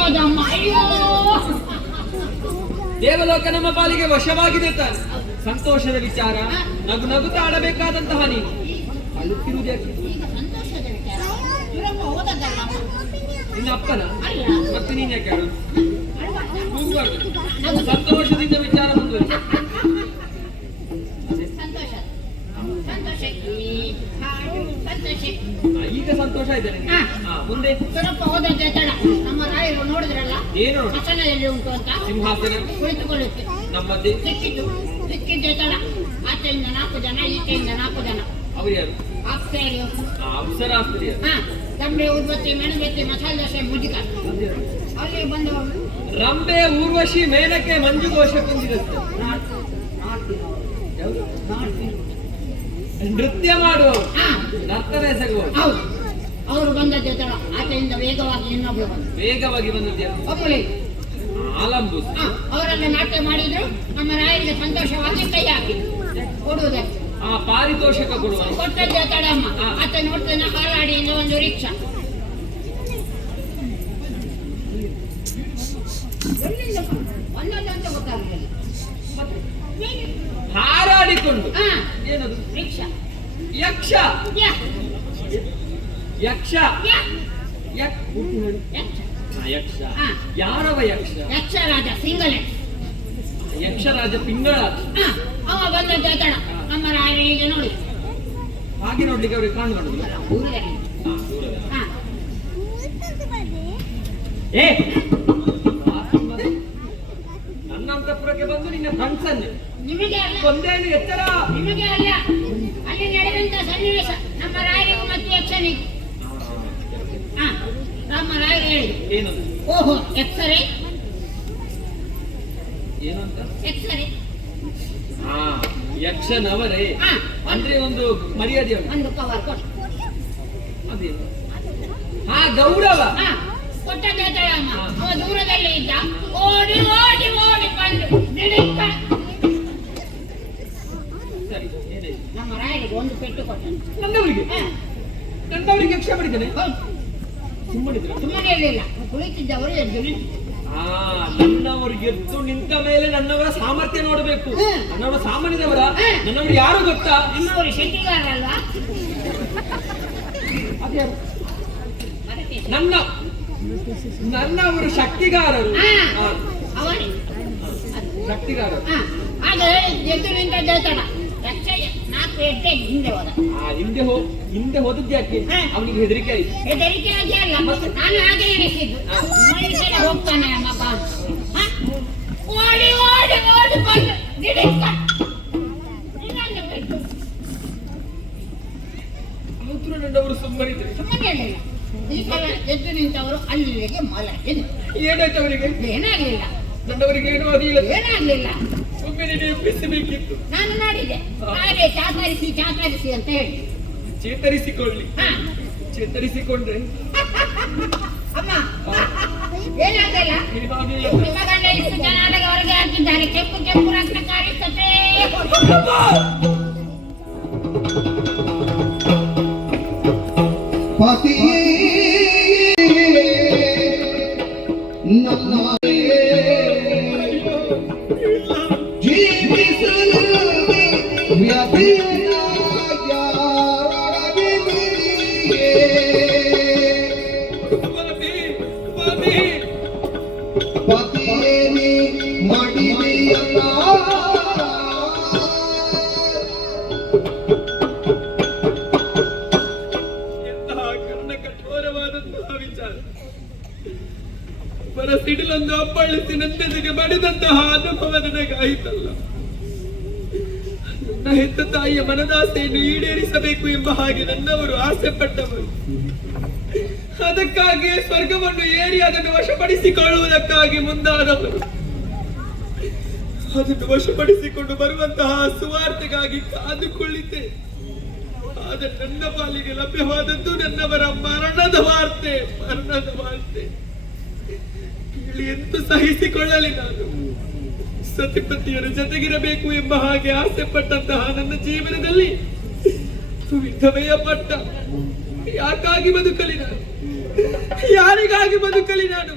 ಹೋದಮ್ಮ ಅಯ್ಯೋ ದೇವಲೋಕ ನಮ್ಮ ಪಾಲಿಗೆ ವಶವಾಗಿದೆ ತಾನೆ. ಸಂತೋಷದ ವಿಚಾರ, ನಗು ನಗುತ್ತಾ ಆಡಬೇಕಾದಂತಹ ನೀನು ಅಳುತ್ತಿರುವುದು ಯಾಕೆ? ಈಗ ಸಂತೋಷದ ವಿಚಾರ ಇವರೊಬ್ಬ ಹೋದದ್ದಲ್ಲ ನಿನ್ನ ಅಪ್ಪನ ಅಲ್ಲ ಮತ್ತೆ ನೀನ್ ಯಾಕೆ ಆಡೋದು? ಕೂಗ್ಬಾರ್ದು. ನಗು ಸಂತೋಷದಿಂದ ವಿಚಾರ ಮುಂದುವರಿ. ಸಂತೋಷ ಸಂತೋಷ ಸಂತೋಷ ಈಗ ಸಂತೋಷ ಇದೆ ನಿನಗೆ? ಮುಂದೆ ಇವರೊಬ್ಬ ಹೋದದ್ದೇ ತಡ ನಮ್ಮ ರಾಯರು ನೋಡಿದ್ರಲ್ಲ ಏನು ನೋಡು? ವಚನದಲ್ಲಿ ಉಂಟು ಅಂತ ಸಿಂಹಾಸನ ಕುಳಿತುಕೊಳ್ಳುತ್ತೆ ನಮ್ಮದೇ ಸಿಕ್ಕಿದ್ದೆ ತಡ ಆಚೆಯಿಂದ 4 ಜನ ಈಚೆಯಿಂದ 4 ಜನ ಅವ್ರು ಯಾರು? ಅಪ್ಸರಿಯು ಅಪ್ಸರಾಸ್ತ್ರೀ ರಂಬೆ ಉದ್ಬತ್ತಿ ಮೆಣಬತ್ತಿ ಮಸಾಲೆ ದೋಸೆ ಮುಜುಗ ಅಲ್ಲಿ ಬಂದವರು ರಂಬೆ ಊರ್ವಶಿ ಮೇನಕೆ ಮಂಜು ಘೋಷ ಕುಂದಿರುತ್ತೆ. ನೃತ್ಯ ಮಾಡುವವರು ನರ್ತನ ಎಸಗುವವರು ಹೌದು ಅವರು ಬಂದದ್ದೇ ತಡ ಆಚೆಯಿಂದ ವೇಗವಾಗಿ ಇನ್ನೊಬ್ರು ಬಂದು ವೇಗವಾಗಿ ಬಂದದ್ದು ಒಬ್ಬಳಿ ಆಲಂಬೂಸ್ ಅವರೆಲ್ಲ ನಾಟ್ಯ ಮಾಡಿದ್ರು ನಮ್ಮ ರಾಯರಿಗೆ ಸಂತೋಷವಾಗಿ ಕೈ ಹಾಕಿ ಕೊಡುವುದಕ್ಕೆ ಪಾರಿತೋಷಕ ಕೊಡುವ ಕೊಟ್ಟದ್ದೇ ತಡಮ್ಮ ಆತ ನೋಡ್ತೇನೆ ಹಾಲಾಡಿಯಿಂದ ಒಂದು ರಿಕ್ಷಾ ಒಂದೊಂದಂತ ಗೊತ್ತಾಗಲಿಲ್ಲ ಹಾರಾಡಿಕೊಂಡು ಏನದು? ರಿಕ್ಷಾ ಯಕ್ಷ ಯಕ್ಷ ಯಕ್ಷ ಯಾರವ ಯಕ್ಷ? ಯಕ್ಷರಾಜ ಸಿಂಗಲ್ ಯಕ್ಷರಾಜ ಪಿಂಗಳಾಜ ಅವ ಬಂದದ್ದೇ ತಡ ನಮ್ಮ ರಾಯರಿಗೆ ನೋಡಿ ಹಾಗೆ ನೋಡ್ಲಿಕ್ಕೆ ಅವ್ರಿಗೆ ಕಾಣುವುದಿಲ್ಲ. ಊರಲ್ಲಿ ಏ ನನ್ನ ಅಂತಃಪುರಕ್ಕೆ ಬಂದು ನಿನ್ನ ಫ್ರೆಂಡ್ಸನ್ನೇ ನಿಮಗೆ ಅಲ್ಲ ಒಂದೇನು ಎಚ್ಚರ. ನಿಮಗೆ ಅಲ್ಲ ಅಲ್ಲಿ ನಡೆದಂತ ಸನ್ನಿವೇಶ ನಮ್ಮ ರಾಯರಿಗೂ ಮತ್ತು ಯಕ್ಷನಿಗೆ ನಮ್ಮ ರಾಯರು ಹೇಳಿ ಏನಂತ? ಓಹೋ ಎಕ್ಸರೇ ಏನು ಅಂತ? ಎಕ್ಸರೇ ಯಕ್ಷನವರೇ ಅಂದ್ರೆ ಒಂದು ಮರ್ಯಾದೆ ಉಂಟು. ಒಂದು ಕವರ್ ಕೊಟ್ಟು ಅದೇನು? ಗೌರವ ಕೊಟ್ಟದ್ದೇ ತಡಮ್ಮ ಅವ ದೂರದಲ್ಲಿ ಇದ್ದ ಓಡಿ ಓಡಿ ಓಡಿ ಬಂದು ನಿಡಿಕ ಸರಿ ಏನಾಯ್ತು? ನಮ್ಮ ರಾಯರಿಗೆ ಒಂದು ಪೆಟ್ಟು ಕೊಟ್ಟನು ನನ್ನವರಿಗೆ ಯಕ್ಷ ಮಾಡಿದ್ದೇನೆ. ಸುಮ್ಮನಿದ್ರೆ ಸುಮ್ಮನೆ ಇರಲಿಲ್ಲ ಕುಳಿತಿದ್ದವರು ಎದ್ದು ನಿಂತು ನನ್ನವರಿಗೆ ಎದ್ದು ನಿಂತ ಮೇಲೆ ನನ್ನವರ ಸಾಮರ್ಥ್ಯ ನೋಡಬೇಕು. ನನ್ನವರು ಸಾಮಾನ್ಯದವರ? ನನ್ನವರು ಯಾರು ಗೊತ್ತಾ? ನಿಮ್ಮವರು ಶೆಟ್ಟಿಗಾರಲ್ವಾ ಅದ್ಯಾರು? ನನ್ನವರು ಶಕ್ತಿಗಾರರು. ಅವನೇ ಶಕ್ತಿಗಾರರು ಆಗ ಎದ್ದು ನಿಂತದ್ದೇ ತಡ ಯಕ್ಷ 4 ಹೆಜ್ಜೆ ಹಿಂದೆ ಹೋದ. ಹಿಂದೆ ಹೋದದ್ದು ಯಾಕೆ? ಅವನಿಗೆ ಹೆದರಿಕೆ ಆಯ್ತು. ಹೆದರಿಕೆ ಆಗಿ ಅಲ್ಲ ನಾನು ಹಾಗೆ ಎಣಿಸಿದ್ದು ಮನುಷ್ಯನ ಹೋಗ್ತಾನೆ ಅಮ್ಮಪ್ಪ ಓಡಿ ಓಡಿ ಓಡಿ ಬಂದು ನಿಡಿಕ ಇನ್ನೊಂದು ಪೆಟ್ಟು ನನ್ನವರು ಸುಮ್ಮನಿದ್ರೆ ಸುಮ್ಮನೆ ಹೇಳಿಲ್ಲ. ಈ ಸಲ ಎದ್ದು ನಿಂತವರು ಅಲ್ಲಿಗೆ ಮಲಗಿದ್ರು. ಏನಾಯ್ತು ಅವರಿಗೆ? ಏನಾಗ್ಲಿಲ್ಲ. ನನ್ನವರಿಗೆ ಏನೂ ಆಗಲಿಲ್ಲ. ಏನಾಗ್ಲಿಲ್ಲ. ಒಮ್ಮೆಲೆ ನೀವು ಬಿಸಬೇಕಿತ್ತು. ನಾನು ನೋಡಿದೆ ಹಾಗೆ ಚಾತರಿಸಿ ಅಂತ ಹೇಳಿ ಚೇತರಿಸಿಕೊಳ್ಳಿ. ಚೇತರಿಸಿಕೊಂಡ್ರೆ ಅಮ್ಮ ಏನಾಗಲ್ಲ. ನಿಮ್ಮ ಗಂಡ ಇಷ್ಟು ಚೆನ್ನಾಗಿ ಹೊರಗೆ ಹಾಕಿದ್ದಾರೆ. ಕೆಂಪು ರಕ್ತ ಕಾಣಿಸುತ್ತೆ. ಪತಿಯೇ ನನ್ನ ಜೀವಿಸಲು ವ್ಯಥೆಯ ಯಾರೊಡಗಿದೆಯೇ? ಪತಿಯೇ ನೀ ಮಡಿದೆಯಲ್ಲ ಸಿಡಿಲೊಂದು ಅಪ್ಪಳಿಸಿ ನನ್ನೆದೆಗೆ ಬಡಿದಂತಹ ಅನುಭವ ನನಗಾಯಿತಲ್ಲ. ನನ್ನ ಹೆತ್ತ ತಾಯಿಯ ಮನದಾಸೆಯನ್ನು ಈಡೇರಿಸಬೇಕು ಎಂಬ ಹಾಗೆ ನನ್ನವರು ಆಸೆ ಪಟ್ಟವರು. ಅದಕ್ಕಾಗಿ ಸ್ವರ್ಗವನ್ನು ಏರಿ ಅದನ್ನು ವಶಪಡಿಸಿಕೊಳ್ಳುವುದಕ್ಕಾಗಿ ಮುಂದಾದವರು. ಅದನ್ನು ವಶಪಡಿಸಿಕೊಂಡು ಬರುವಂತಹ ಸುವಾರ್ತೆಗಾಗಿ ಕಾದುಕೊಳ್ಳಿದ್ದೆ. ಆದರೆ ನನ್ನ ಪಾಲಿಗೆ ಲಭ್ಯವಾದದ್ದು ನನ್ನವರ ಮರಣದ ವಾರ್ತೆ. ಎಂದು ಸಹಿಸಿಕೊಳ್ಳಲಿ. ನಾನು ಸತಿಪತಿಯರ ಜೊತೆಗಿರಬೇಕು ಎಂಬ ಹಾಗೆ ಆಸೆ ಪಟ್ಟಂತಹ ನನ್ನ ಜೀವನದಲ್ಲಿ ವಿಧವೆಯ ಪಟ್ಟ. ಯಾಕಾಗಿ ಬದುಕಲಿ ನಾನು? ಯಾರಿಗಾಗಿ ಬದುಕಲಿ ನಾನು?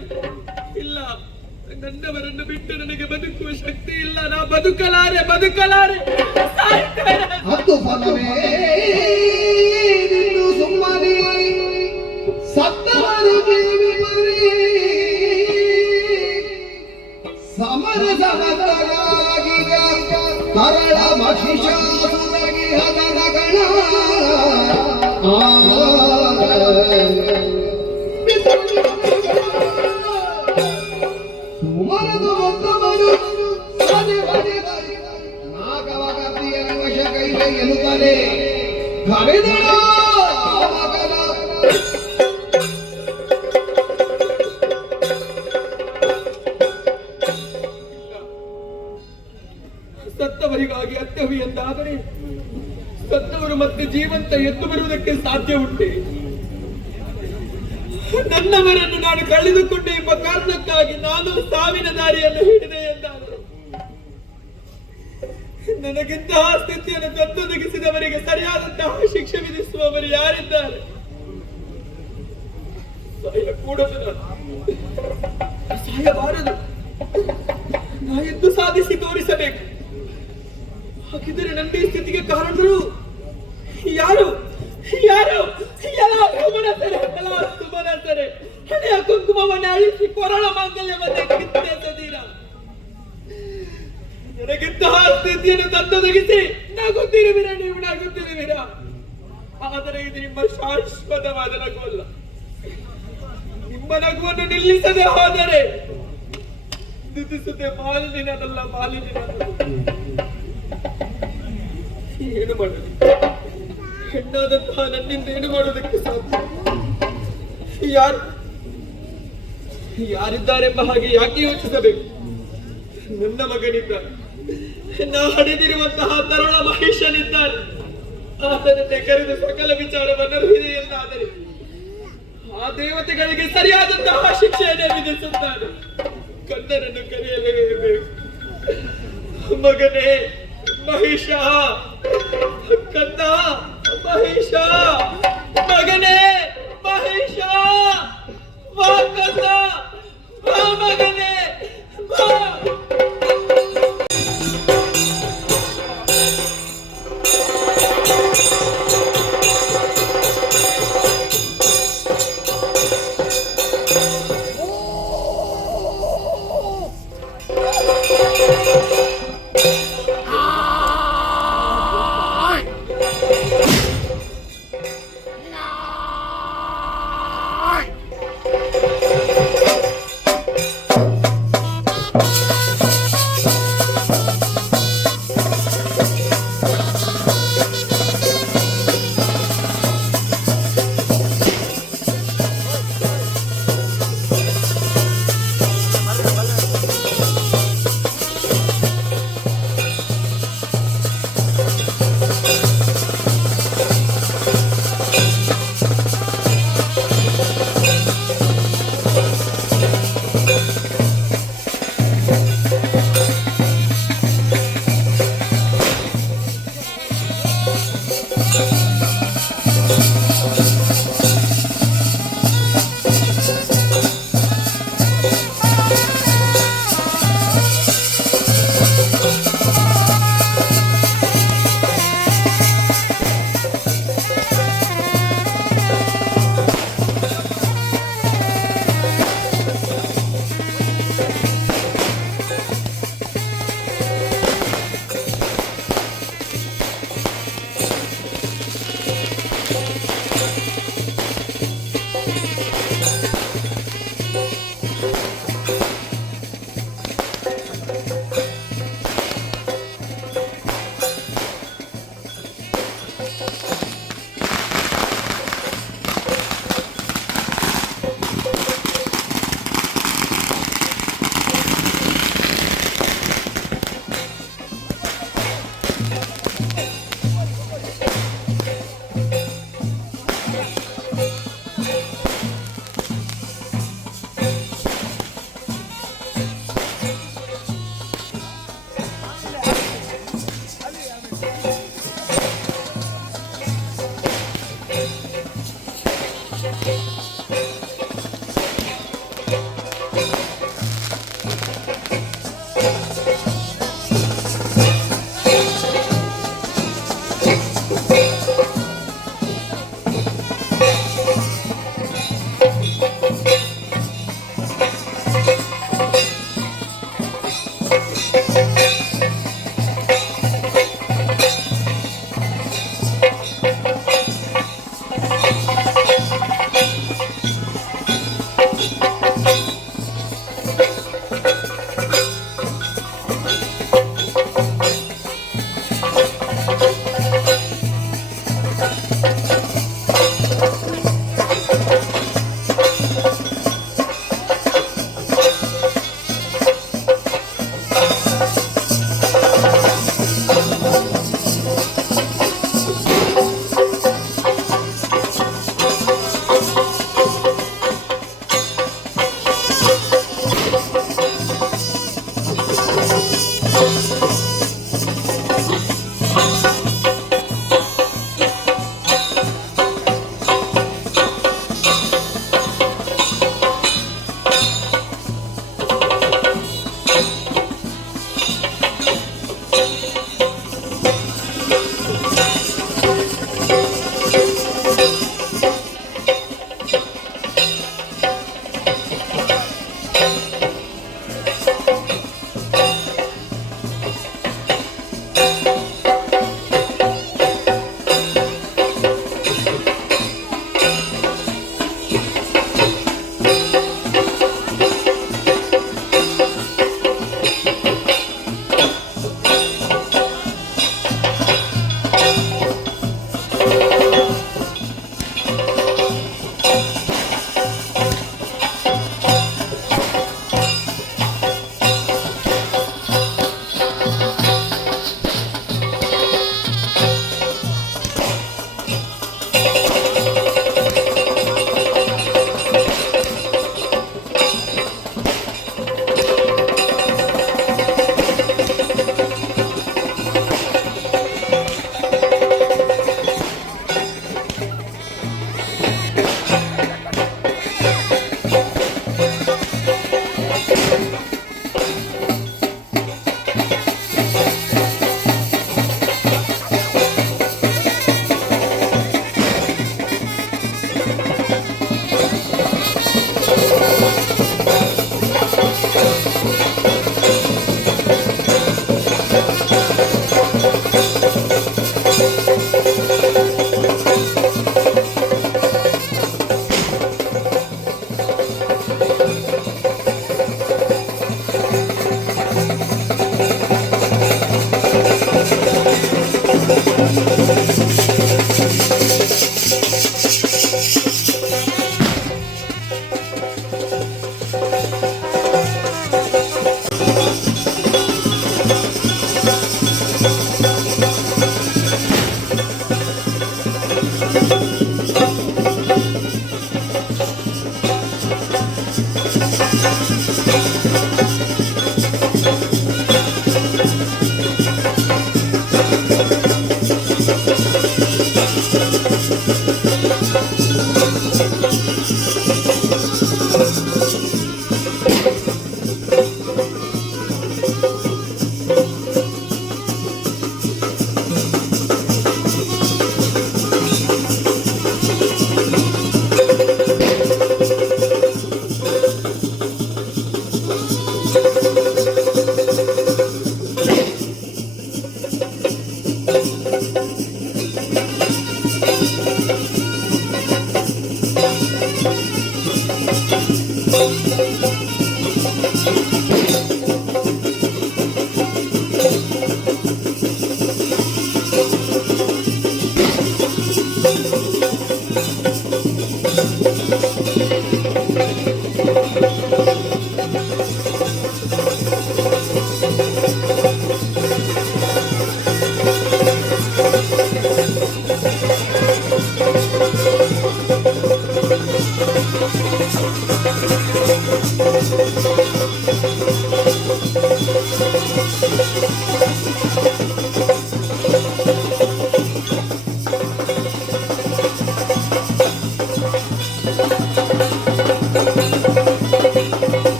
ನನ್ನವರನ್ನು ಬಿಟ್ಟು ನನಗೆ ಬದುಕುವ ಶಕ್ತಿ ಇಲ್ಲ. ನಾ ಬದುಕಲಾರೆ ಬದುಕಲಾರೆ ಸಾಯ್ತೇನೆ. ಹತ್ತು ಫಲವೇ ನಿನ್ನು ಸುಮ್ಮನೆ ಸತ್ತವರು ದೇವಿ ಬರೀ ಸಮರ ಸಮತರಾಗಿ ಕರಳ ಮಹಿಷಾಸುರಗಿ ಹಗರಗಳ ಸುಮರದ ಮೊತ್ತವರು ಸದೆ ಬದೆ ನಾಗವಾಗ ಪ್ರಿಯನ ವಶ ಕೈಗೆ ಎನ್ನುತ್ತಾರೆ ಕರೆದಳ ಮಗನ ಸತ್ತವರಿಗಾಗಿ ಅತ್ಯವಿ ಎಂದಾದರೆ ಸತ್ತವರು ಮತ್ತೆ ಜೀವಂತ ಎದ್ದು ಬರುವುದಕ್ಕೆ ಸಾಧ್ಯ ಉಂಟೆ? ನನ್ನವರನ್ನು ನಾನು ಕಳೆದುಕೊಂಡೆ ಎಂಬ ಕಾರಣಕ್ಕಾಗಿ ನಾನು ಸಾವಿನ ದಾರಿಯನ್ನು ಹಿಡಿದೆ ಎಂದಾದರೆ ನನಗಿಂತಹ ಸ್ಥಿತಿಯನ್ನು ತತ್ತೊದಗಿಸಿದವರಿಗೆ ಸರಿಯಾದಂತಹ ಶಿಕ್ಷೆ ವಿಧಿಸುವವರು ಯಾರಿದ್ದಾರೆ? ಸಾಯಕೂಡದು, ಸಾಯಬಾರದು. ನಾ ಎಂದು ಸಾಧಿಸಿ ತೋರಿಸಬೇಕು. ಹಾಗಿದ್ದರೆ ನನ್ನ ಈ ಸ್ಥಿತಿಗೆ ಕಾರಣರು ಯಾರು? ಯಾರು? ಸುಮನಸರೆ ಹಣೆಯ ಕುಂಕುಮವನ್ನು ಅಳಿಸಿ ಕೊರಳ ಮಾಂಗಲ್ಯವನ್ನು ಕಿತ್ತೆಸದೀರ. ನನಗಿಂತಹ ಸ್ಥಿತಿಯನ್ನು ತಂದೊದಗಿಸಿ ನಗುತ್ತಿರುವಿರ, ನೀವು ನಗುತ್ತಿರುವಿರ. ಆದರೆ ಇದು ನಿಮ್ಮ ಶಾಶ್ವತವಾದ ನಗುವಲ್ಲ. ನಿಮ್ಮ ನಗುವನ್ನು ನಿಲ್ಲಿಸದೆ ಹೋದರೆ ದುತಿಸುತ್ತೆ ಮಾಲಿನ್ಯನಲ್ಲ, ಮಾಲಿನ್ಯನಲ್ಲ. ಏನು ಮಾಡಲಿ? ಹೆಣ್ಣಾದಂತಹ ನನ್ನಿಂದ ಏನು ಮಾಡೋದಕ್ಕೆ ಸಾಧ್ಯ? ಯಾರಿದ್ದಾರೆಂಬ ಹಾಗೆ ಯಾಕೆ ಯೋಚಿಸಬೇಕು? ನನ್ನ ಮಗನಿದ್ದಾನೆ, ನಾ ಹಡೆದಿರುವಂತಹ ತರುಣ ಮಹೇಶನಿದ್ದಾನೆ. ಆತನನ್ನೇ ಕರೆದು ಸಕಲ ವಿಚಾರವನ್ನು ಹಿರಿದೆ ಎಂದಾದರೆ ಆ ದೇವತೆಗಳಿಗೆ ಸರಿಯಾದಂತಹ ಶಿಕ್ಷೆಯನ್ನೇ ವಿಧಿಸುತ್ತಾನೆ. ಕಂದನನ್ನು ಕರೆಯಲೇಬೇಕು. ಮಗನೇ ಮಹಿಷ, ಕಂದ ಮಹಿಷ, ಮಗನೇ ಮಹಿಷ, ವಾ ಕಂದ, ವಾ ಮಗನೇ, ವಾ.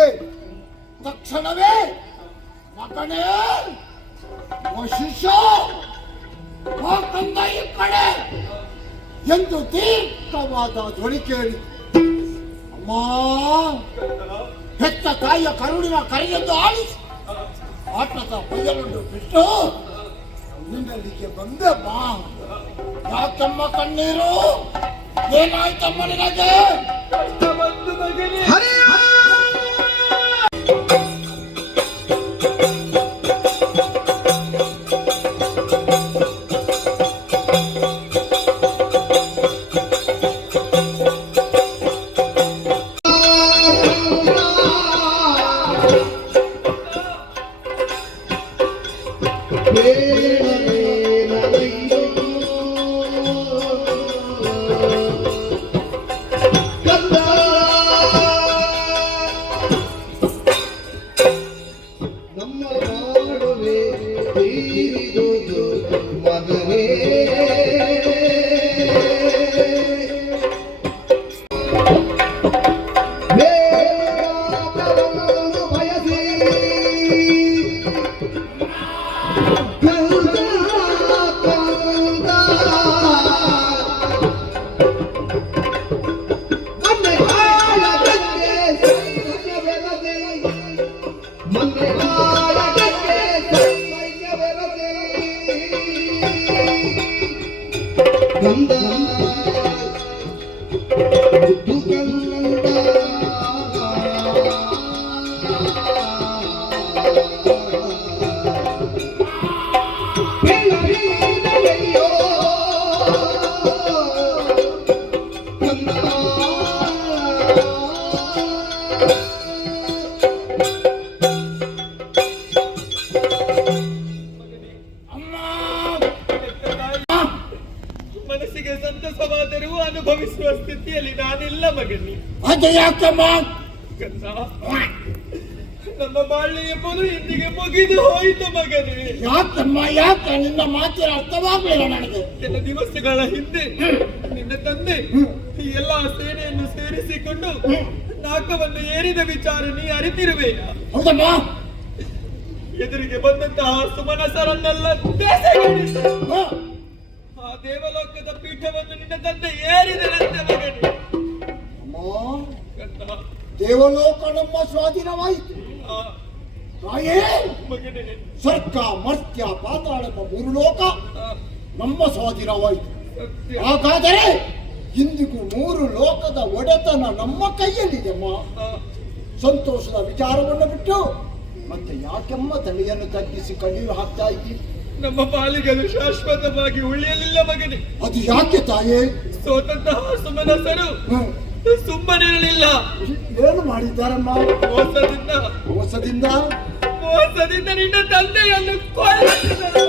ನಿನಗೆ ತಕ್ಷಣವೇ ಮಗನೇ ವಶಿಷ್ಠ ಆ ಕಂದ ಈ ಕಡೆ ಎಂದು ದೀರ್ಘವಾದ ಧ್ವನಿ ಕೇಳಿ ಅಮ್ಮ ಹೆತ್ತ ತಾಯಿಯ ಕರುಳಿನ ಕರೆಯೆಂದು ಆಲಿಸಿ ಆಟದ ಬಯಲನ್ನು ಬಿಟ್ಟು ನಿನ್ನಲ್ಲಿಗೆ ಬಂದೆ ಬಾ. ಯಾಕಮ್ಮ ಕಣ್ಣೀರು? ಏನಾಯ್ತಮ್ಮ ನಿನಗೆ? ಬಂದು ಮಗನೇ ಮನಸ್ಸಿಗೆ ಸಂತಸವಾದರೂ ಅನುಭವಿಸುವ ಸ್ಥಿತಿಯಲ್ಲಿ ನಾನಿಲ್ಲ ಮಗನಿ. ಅದು ಯಾಕಮ್ಮ? ಕಂದ, ನನ್ನ ಬಾಳ್ವೆ ಎಂಬುದು ಇಂದಿಗೆ ಮುಗಿದು ಹೋಯಿತು ಮಗನೇ. ಯಾಕಮ್ಮ? ಯಾಕೆ? ನಿನ್ನ ಮಾತಿನ ಅರ್ಥವಾಗಲಿಲ್ಲ ನನಗೆ. ಕೆಲ ದಿವಸಗಳ ಹಿಂದೆ ನಿನ್ನ ತಂದೆ ಈ ಎಲ್ಲಾ ಸೇನೆಯನ್ನು ಸೇರಿಸಿಕೊಂಡು ನಾಕವನ್ನು ಏರಿದ ವಿಚಾರ ನೀ ಅರಿತಿರುವೆ. ಹೌದಮ್ಮ? ಎದುರಿಗೆ ಬಂದಂತಹ ಸುಮನಸರನ್ನೆಲ್ಲ ದೇಶಗಣಿಸಿ ಆ ದೇವಲೋಕದ ಪೀಠವನ್ನು ನಿನ್ನ ತಂದೆ ಏರಿದರಂತೆ ಮಗನೇ. ಅಮ್ಮ, ಕಂದ, ದೇವಲೋಕ ನಮ್ಮ ಸ್ವಾಧೀನವಾಯಿತು. ಆ ತಾಯೇ, ಮಗನೇ, ಸ್ವರ್ಗ ಮರ್ತ್ಯ ಪಾತಾಳ ಎಂಬ ಮೂರು ಲೋಕ ನಮ್ಮ ಸ್ವಾಧೀನವಾಯಿತು. ಸತ್ಯ. ಹಾಗಾದರೆ ಇಂದಿಗೂ ಮೂರು ಲೋಕದ ಒಡೆತನ ನಮ್ಮ ಕೈಯಲ್ಲಿದೆಮ್ಮ. ಸಂತೋಷದ ವಿಚಾರವನ್ನು ಬಿಟ್ಟು ಮತ್ತೆ ಯಾಕೆಮ್ಮ ತಲೆಯನ್ನು ತಗ್ಗಿಸಿ ಕಣ್ಣೀರು ಹಾಕ್ತಾ ಇದ್ದೀವಿ? ನಮ್ಮ ಪಾಲಿಗಲು ಶಾಶ್ವತವಾಗಿ ಉಳಿಯಲಿಲ್ಲ ಮಗನೇ. ಅದು ಯಾಕೆ ತಾಯೇ? ಸೋತಂತಹ ಸುಮನಸರು ಸುಮ್ಮನಿರಲಿಲ್ಲ. ಏನು ಮಾಡಿದ್ದಾರಮ್ಮ? ಮೋಸದಿಂದ ಮೋಸದಿಂದ ಮೋಸದಿಂದ ನಿನ್ನ ತಂದೆಯನ್ನು ಕೊಲ್ಲಿಸಿದರು.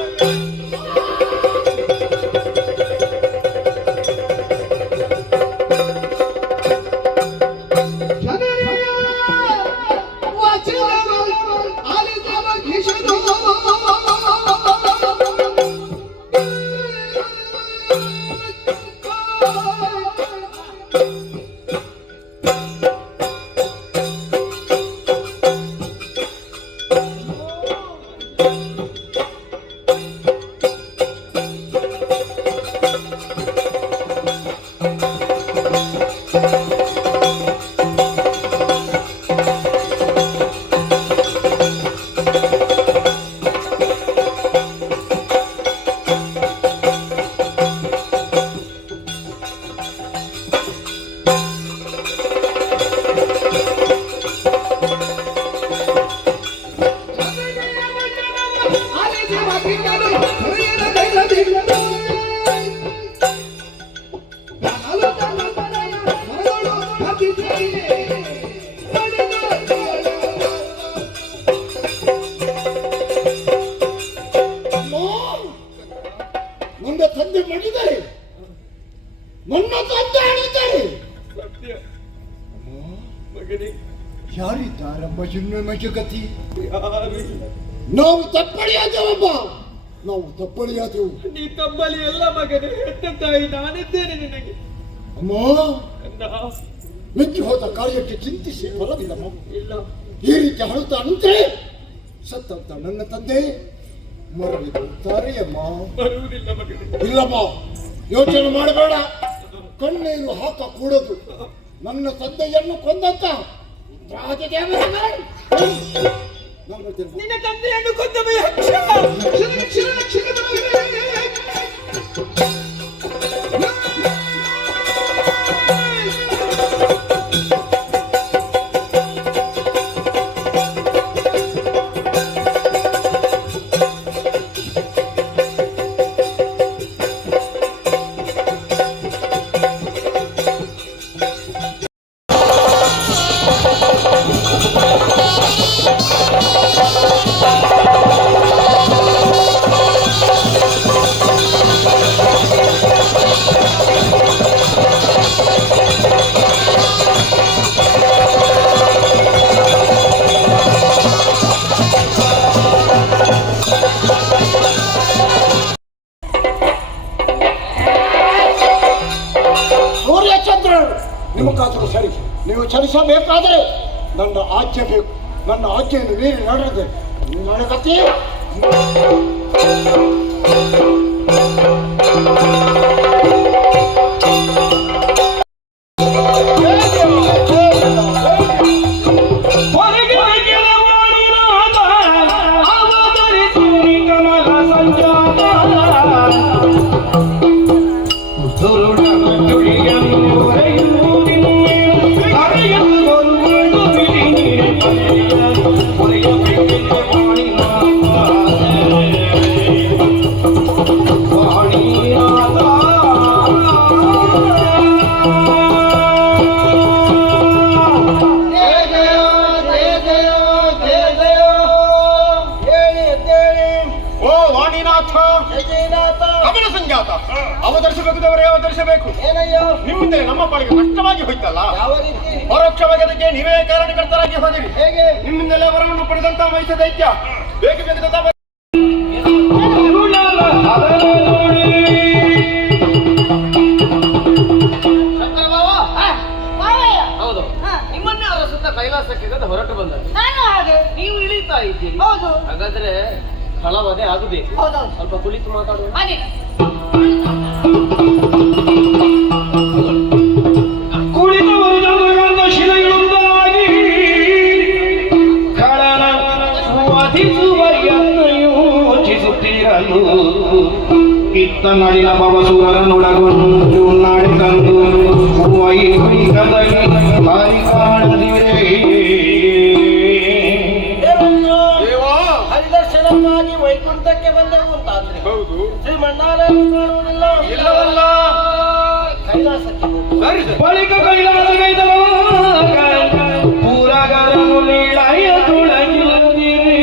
ನನ್ನ ತಂದೆ ಮಾಡಿದ್ದಾರೆ, ನನ್ನ ತಂದೆ ಆಡಿದ್ದಾರೆ. ಸತ್ಯ ಮಗನೇ, ಯಾರಿದ್ದಾರಮ್ಮ ಇನ್ನೊಮ್ಮೆ ಜಗತಿ? ಯಾರು ಇಲ್ಲ. ನಾವು ತಪ್ಪಳಿಯಾದೆವಮ್ಮ, ನಾವು ತಪ್ಪಳಿಯಾದೆವು. ನೀ ತಮ್ಮಲ್ಲಿ ಎಲ್ಲ ಮಗನೇ, ಹೆತ್ತ ತಾಯಿ ನಾನಿದ್ದೇನೆ ನಿನಗೆ. ಅಮ್ಮ, ಕಂದ, ಮೆಚ್ಚಿ ಹೋದ ಕಾರ್ಯಕ್ಕೆ ಚಿಂತಿಸಿ ಫಲವಿಲ್ಲಮ್ಮ. ಇಲ್ಲ ಈ ರೀತಿ ಅಳುತ್ತಾನಂತೆ ಸತ್ತಂತ ನನ್ನ ತಂದೆ ಮರಳಿದ್ದಾರೆ ಅಮ್ಮ. ಬರುವುದಿಲ್ಲ ಮಗನೇ. ಇಲ್ಲಮ್ಮ, ಯೋಚನೆ ಮಾಡಬೇಡ, ಕಣ್ಣೀರು ಹಾಕ ಕೂಡದು. ನನ್ನ ತಂದೆಯನ್ನು ಕೊಂದಂತ ರಾಜದೇವರೇ ನಿನ್ನ ತಂದೆಯನ್ನು ಕೊಂದವ ಯಕ್ಷ. ಸೂರ್ಯಚಂದ್ರರು ನಿಮಗಾದರೂ ಸರಿ, ನೀವು ಚಲಿಸಬೇಕಾದರೆ ನನ್ನ ಆಜ್ಞೆ ಬೇಕು. ನನ್ನ ಆಜ್ಞೆಯನ್ನು ಮೀರಿ ನಡೆದೆ ನನ್ನ ಕಥೆ. ಅವತರಿಸಬೇಕದವರೇ ಅವತರಿಸಬೇಕು. ನಿಮ್ಮಿಂದ ನಮ್ಮ ಪಾಲಿಗೆ ಕಷ್ಟವಾಗಿ ಹೋಯ್ತಲ್ಲ, ಪರೋಕ್ಷವಾಗಿ ಅದಕ್ಕೆ ನೀವೇ ಕಾರಣಕರ್ತರಾಗಿ ಹೋದಿರಿ. ನಿಮ್ಮಿಂದಲೇ ವರವನ್ನು ಪಡೆದಂತ ಮೈಸ ದೈತ್ಯ ಬೇಗ ಬೇಗ ಹೌದು, ನಿಮ್ಮನ್ನೇ ಅವರ ಸುತ್ತ ಕೈಲಾಸಕ್ಕೆ ಹೊರಟು ಬಂದ ನೀವು ಇಳಿತಾ ಇದ್ದೀರಿ. ಹಾಗಾದ್ರೆ ಫಲವದೇ ಆಗಬೇಕು. ಸ್ವಲ್ಪ ಕುಳಿತು ಮಾತಾಡುವ. ಕುಳಿತವರು ಶಿಲೆಯುಂದಾಗಿ ಕಳನ ವಧಿಸುವ ಯೋಚಿಸುತ್ತಿರಲು ಇತ್ತ ನಡಿನ ಭವಸುರನೊಡಗೊಂಡು ನಾಡಿ ತಂದು ವೈಕದಲ್ಲಿ ಬಾರಿ ಕಾಣದಿರೇ ಹರಿದರ್ಶನಕ್ಕಾಗಿ ವೈಕುಂಠಕ್ಕೆ ಬಂದೆವು ಅಂತಾದ್ರೆ ಹೌದು. ಶ್ರೀಮನ್ನಾರಾಯಣ ಕಾಣುವುದಿಲ್ಲ, ಇಲ್ಲವಲ್ಲ, ಕೈಲಾಸಕ್ಕೆ ಬಳಿಕ ಕೈಲಾಸಗೈದವ ಪೂರಗರನು ಲೀಳೆಯ ತುಳಗಿಲ್ಲದಿರಿ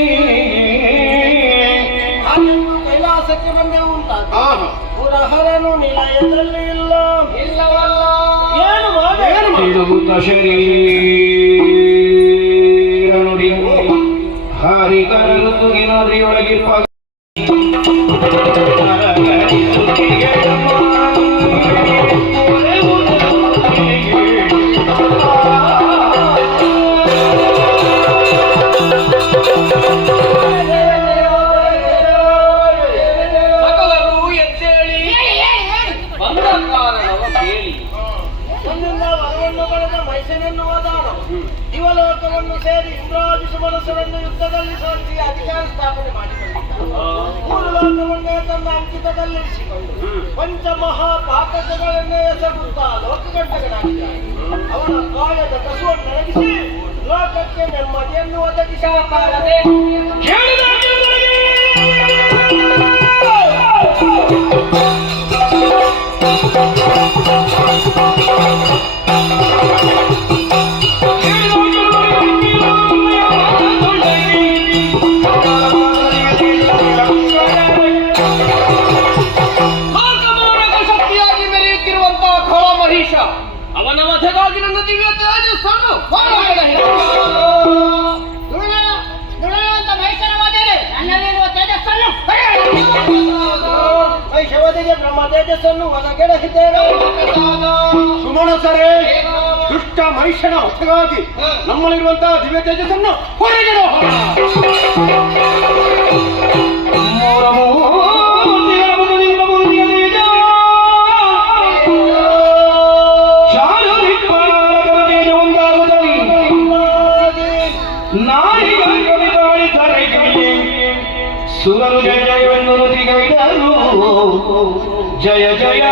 ಕೈಲಾಸಕ್ಕೆ ಬಂದೆವು ಅಂತಾದ್ರೆ ಪುರಹರನು ನಿಲಯದಲ್ಲಿ ಇಲ್ಲ, ಇಲ್ಲವಲ್ಲ, ಏನು ತಿರುಗುತ್ತ ಶರೀರ ನುಡಿ ಹರಿಕರಲು ತುಗಿನ ಒಳಗಿರುವ ಇವಲೋಕವನ್ನು ಸೇರಿ ಇಂದ್ರಾಜಿಸು ಮನಸ್ಸರನ್ನು ಯುದ್ಧದಲ್ಲಿ ಸೋಲಿಸಿ ಅಧಿಕಾರ ಸ್ಥಾಪನೆ ಮಾಡಿಕೊಂಡಿದ್ದ. ಮೂರು ಲೋಕವನ್ನೇ ತನ್ನ ಅಂಕಿತದಲ್ಲಿರಿಸಿಕೊಂಡು ಪಂಚಮಹಾಪಾತಕಗಳನ್ನೇ ಎಸಗುತ್ತಾ ಲೋಕಗಂಟಕನಾಗಿದ್ದಾನೆ. ಅವನ ಕಾಯದ ಕಸುವನ್ನು ಅಡಗಿಸಿ ಲೋಕಕ್ಕೆ ನೆಮ್ಮದಿಯನ್ನು ಒದಗಿಸಬೇಕಾದರೆ ಅವನ ವಧೆಗಾಗಿ ನನ್ನ ದಿವ್ಯ ತೇಜಸ್ಸನ್ನು ವೈಶವದಿಗೆ ಬ್ರಹ್ಮ ತೇಜಸ್ಸನ್ನು ಒದಗೆಡಹಿದ್ದೇವೆ. ಸುಮಣ ಸರೇ ದುಷ್ಟ ಮನುಷ್ಯನ ಹೊಸಗಾಗಿ ನಮ್ಮಲ್ಲಿರುವಂತಹ ದಿವ್ಯ ತೇಜಸ್ಸನ್ನು ಹೊರಗಿಡ ಸುರರು ಜಯ ಜಯವೆನ್ನು ನುಡಿಗೈದರು ಜಯ ಜಯ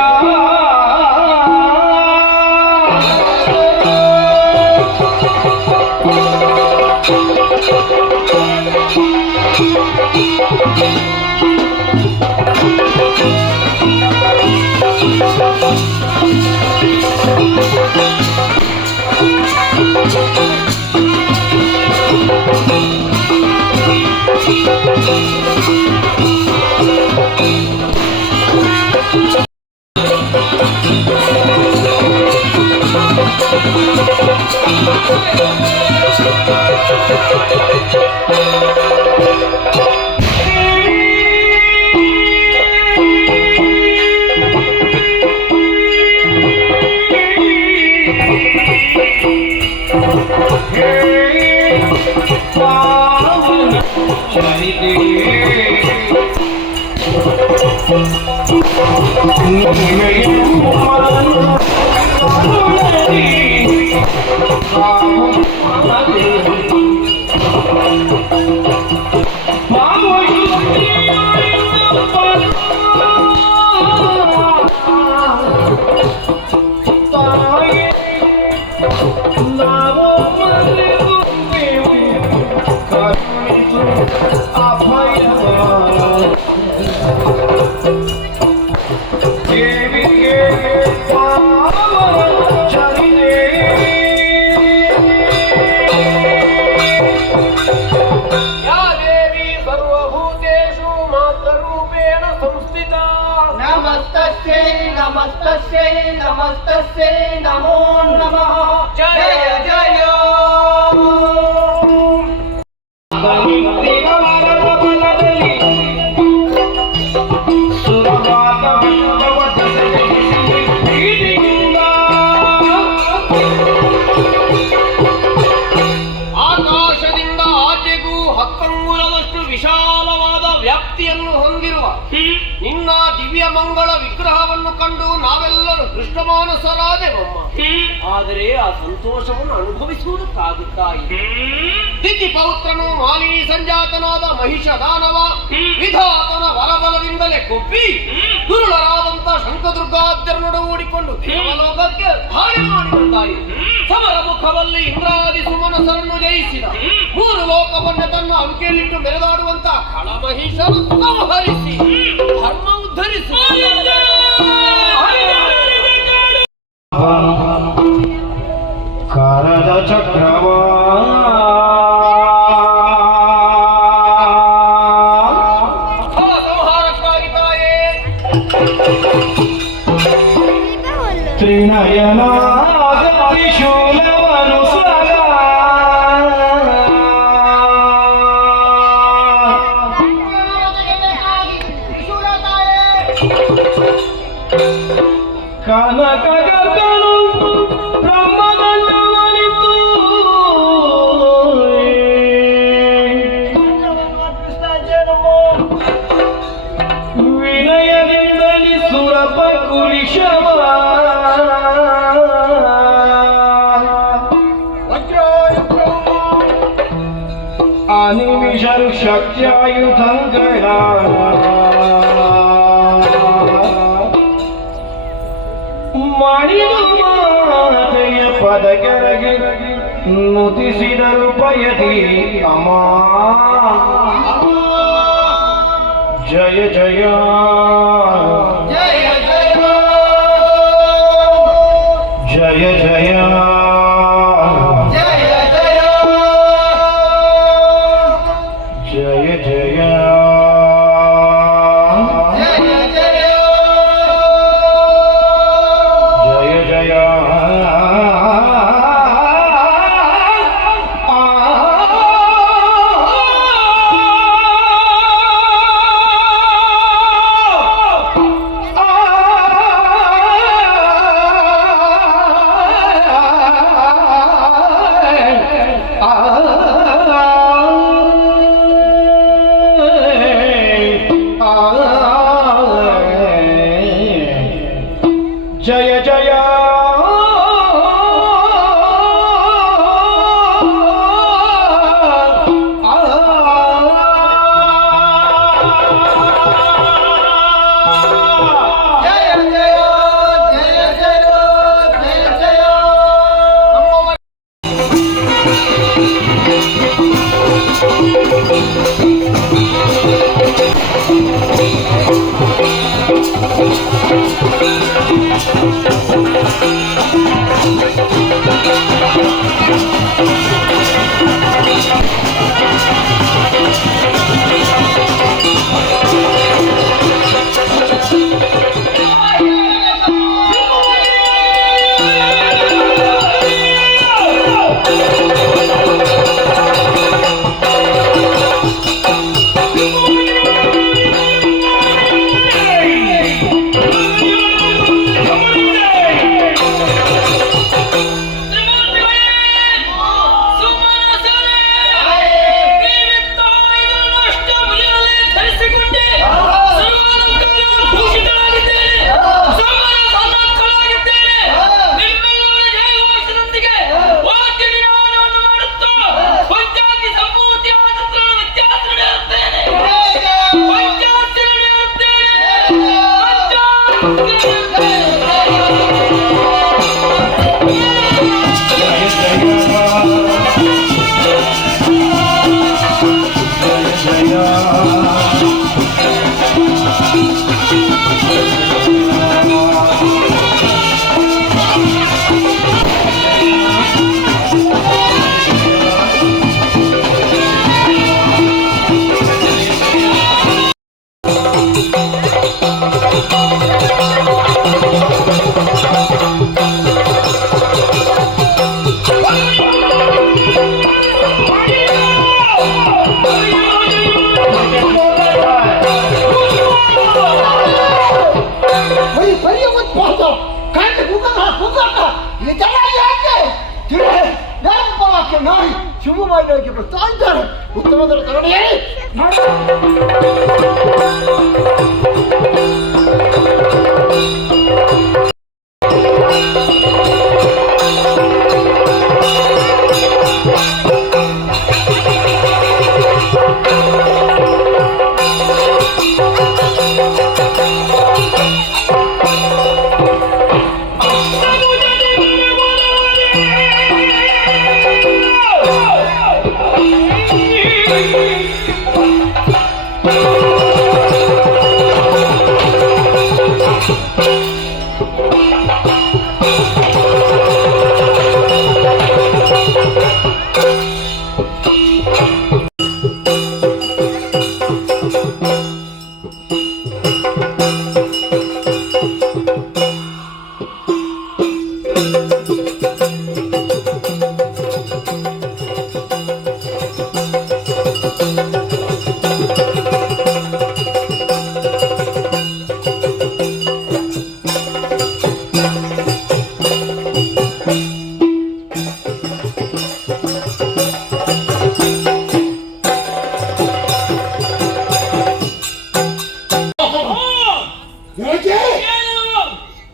ನಮಸ್ತಸ್ಯೈ ನಮೋ ನಮಃ ಜಯ ಜಯ ಆಕಾಶದಿಂದ ಆಚೆಗೂ 10 ಅಂಗುಲದಷ್ಟು ವಿಶಾಲವಾದ ವ್ಯಾಪ್ತಿಯನ್ನು ಹೊಂದಿರುವ ನಿನ್ನ ದಿವ್ಯ ಮಂಗಳ ವಿಗ್ರಹವನ್ನು ಕಂಡು ನಾವೆಲ್ಲರೂ ದೃಷ್ಟಮಾನಸರಾದೆವಮ್ಮ. ಆದರೆ ಆ ಸಂತೋಷವನ್ನು ಅನುಭವಿಸುವುದಕ್ಕಾಗುತ್ತಾ ಇದೆ. ದಿತಿ ಪೌತ್ರನು ಮಾಲಿನಿ ಸಂಜಾತನಾದ ಮಹಿಷ ದಾನವ ವಿಧಾತನ ಬಲಬಲದಿಂದಲೇ ಕೊಬ್ಬಿ ದುರುಳರಾದಂತ ಶಂಖದುರ್ಗಾದ್ಯರನೊಡ ಓಡಿಕೊಂಡು ದೇವಲೋಕಕ್ಕೆ ಧಾಳಿ ಮಾಡಿರುತ್ತಾಯಿ. ಸಮರ ಮುಖದಲ್ಲಿ ಇಂದ್ರಾದಿ ಸುಮನಸರನ್ನು ಜಯಿಸಿದ 3 ಲೋಕವನ್ನು ತನ್ನ ಅಂಕೆಯಲ್ಲಿಟ್ಟು ಮೆರೆದಾಡುವಂತ ಖಳಮಹಿಷನು ಸಂಹರಿಸಿ ಧರ್ಮ ಉದ್ಧರಿಸಿ ಕರದ ಚಕ್ರವಾ ಸಂಹಾರಕ್ಕಾಗಿ ತಾಯೇ ತ್ರಿನಯನಾದ ತ್ರಿಶೂಲವನು ಸದಾ ಕನಕಗತನು ಬ್ರಹ್ಮದಂಡವನಿತು ವಿನಯದಿಂದಲಿ ಸುರಪ ಕುಲಿಶವ ಅನಿಮಿಷರು ಶಕ್ತ್ಯಾಯುಧಂಗಳ ಮಾಡಿದ ಮಾತೆಯ ಪದಕೆರಗೆ ನುತಿಸಿದರು ಪಯತಿ ಅಮ ಜಯ ಜಯ ಜಯ ಜಯ ಜಯ ಜಯ ಜಯ ಜಯ ಜಯ ಜಯ ನಾಯಿ ಶಿವಮಾಯಿಗೆ ಬರ್ತಾ ಇದ್ದಾರೆ. ಉತ್ತಮದರ ತಗಣೆ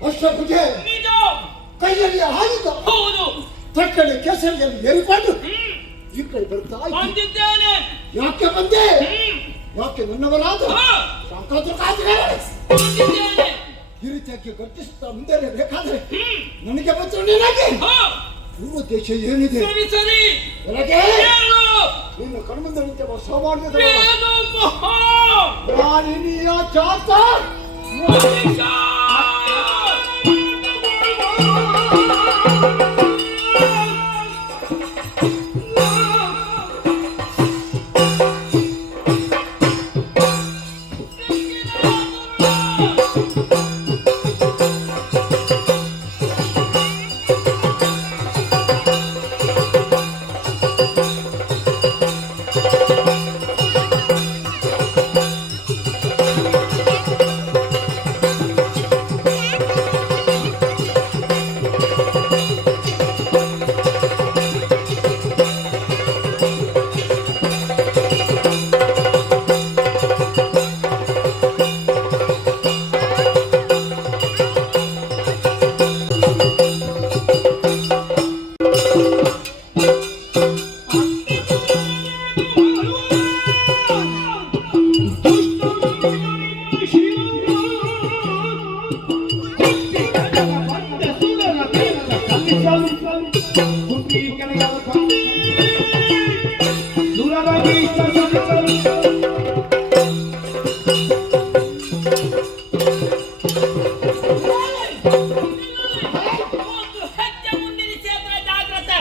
ಅಷ್ಟಪೂಜೆ ಕೈಯಲ್ಲಿ ಆಯುಧ ತಕ್ಕಡೆ ಕೆಸರಿಯಲ್ಲಿ ಏರಿಕೊಂಡು ಈ ಕಡೆ ಬರ್ತಾ ಬಂದಿದ್ದೇನೆ. ಯಾಕೆ ಬಂದೆ? ಯಾಕೆ ನನ್ನವರಾದ ಬಂದಿದ್ದೇನೆ. ಈ ರೀತಿಯಾಗಿ ಗರ್ಜಿಸುತ್ತಾ ಮುಂದೆ ಬೇಕಾದ್ರೆ ನನಗೆ ಮಾತ್ರ ನಿನಗೆ ಪೂರ್ವ ದೇಶ ಏನಿದೆ ಸರಿ ಸರಿ ನನಗೆ ಏನು? ನಿನ್ನ ಕಣ್ಮುಂದೆ ನಿಂತ ಸಾಮಾನ್ಯದ ಏನು ಮಹಾ? ನಾನಿನಿಯ ಚಾತ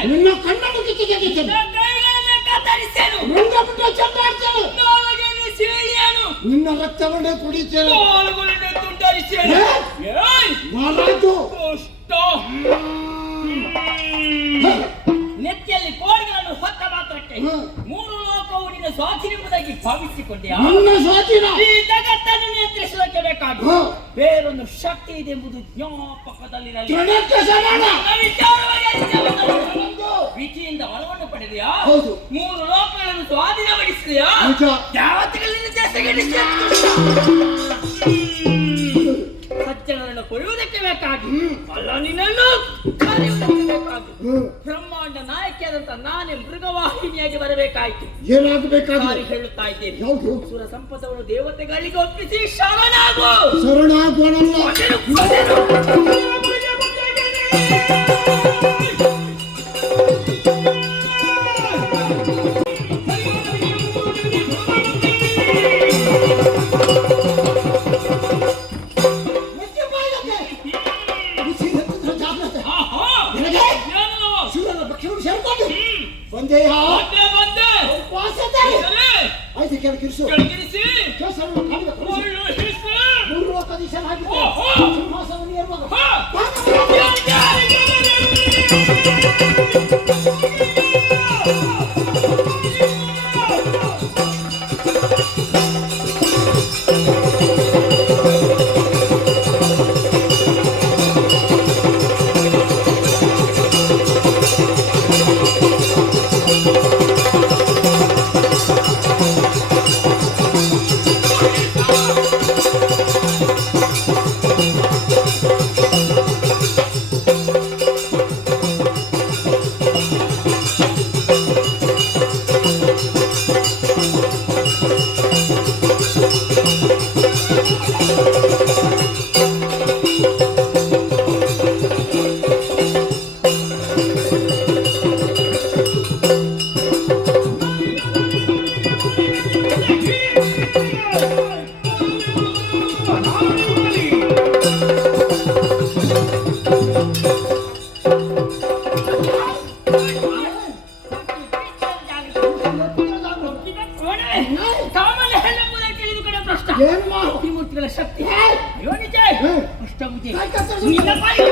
ನಿನ್ನ ಕಣ್ಣನ್ನು ಕಿತ್ತಿಗೆ ನಿನ್ನ ರಕ್ತವನ್ನೇ ಕುಡಿತೇನೆ. ನೆತ್ತಿಯಲ್ಲಿ ಕೋಡಿಗಳನ್ನು ಹೊತ್ತ ಮಾತ್ರಕ್ಕೆ ಮೂರು ಲೋಕವು ನಿನ್ನ ಸ್ವಾಧೀನವಾಗಿ ಭಾವಿಸಿಕೊಂಡೆಯಾ? ಈ ಜಗತ್ತನ್ನು ನಿಯಂತ್ರಿಸಲಿಕ್ಕೆ ಬೇಕಾಗಿ ಬೇರೊಂದು ಶಕ್ತಿ ಇದೆ ಎಂಬುದು ಜ್ಞಾಪಕದಲ್ಲಿರಲಿ. ವಿಧಿಯಿಂದ ಬಲವನ್ನು ಪಡೆದೆಯಾ? ಮೂರು ಲೋಕಗಳನ್ನು ಸ್ವಾಧೀನಪಡಿಸಿದೆಯಾ? ಯಾವತ್ತಿಗಳಿಂದ ಸಜ್ಜನರನ್ನು ಕೊಡುವುದಕ್ಕೆ ಬೇಕಾಗಿ ಅಲ್ಲ ನಿನ್ನನ್ನು ಕರೆಯುವುದಕ್ಕೆ ಬೇಕಾಗಿ ಬ್ರಹ್ಮಾಂಡ ನಾಯಕಿಯಾದಂತ ನಾನೇ ಮೃಗವಾಹಿನಿಯಾಗಿ ಬರಬೇಕಾಯ್ತು. ಏನಾಗಬೇಕಾಗಿ ಹೇಳುತ್ತಾ ಇದ್ದೇನೆ. ಸುರ ಸಂಪದವನ್ನು ದೇವತೆಗಳಿಗೆ ಒಪ್ಪಿಸಿ ಶರಣಾಗು. ಶರಣಾಗೋಣಲ್ಲ. ಬಂದೆ ಆಯ್ತು ಕೆಳಗಿರಿಸು ಕೇಸರನ್ನು ಕಾಲಿಗೆ ಕೊಡಿಸು. ಮೂರು ಲೋಕಾಧೀಶನಾಗಿದ್ದ ಸಿಂಹಾಸನವನ್ನು ಏರುವಾಗ ಸಾಮಾನ್ಯ ಹೆಣ್ಣೆಂಬುದನ್ನು ತಿಳಿದುಕೊಂಡ ಭ್ರಷ್ಟ ಏನ್ ಮಾಡು? ತ್ರಿಮೂರ್ತಿಗಳ ಶಕ್ತಿ ಯೋನಿಜ ಅಷ್ಟಭುಜೆ ಕೈ ಕತ್ತರಿಸು. ನಿನ್ನ ಪಾಲಿಗೆ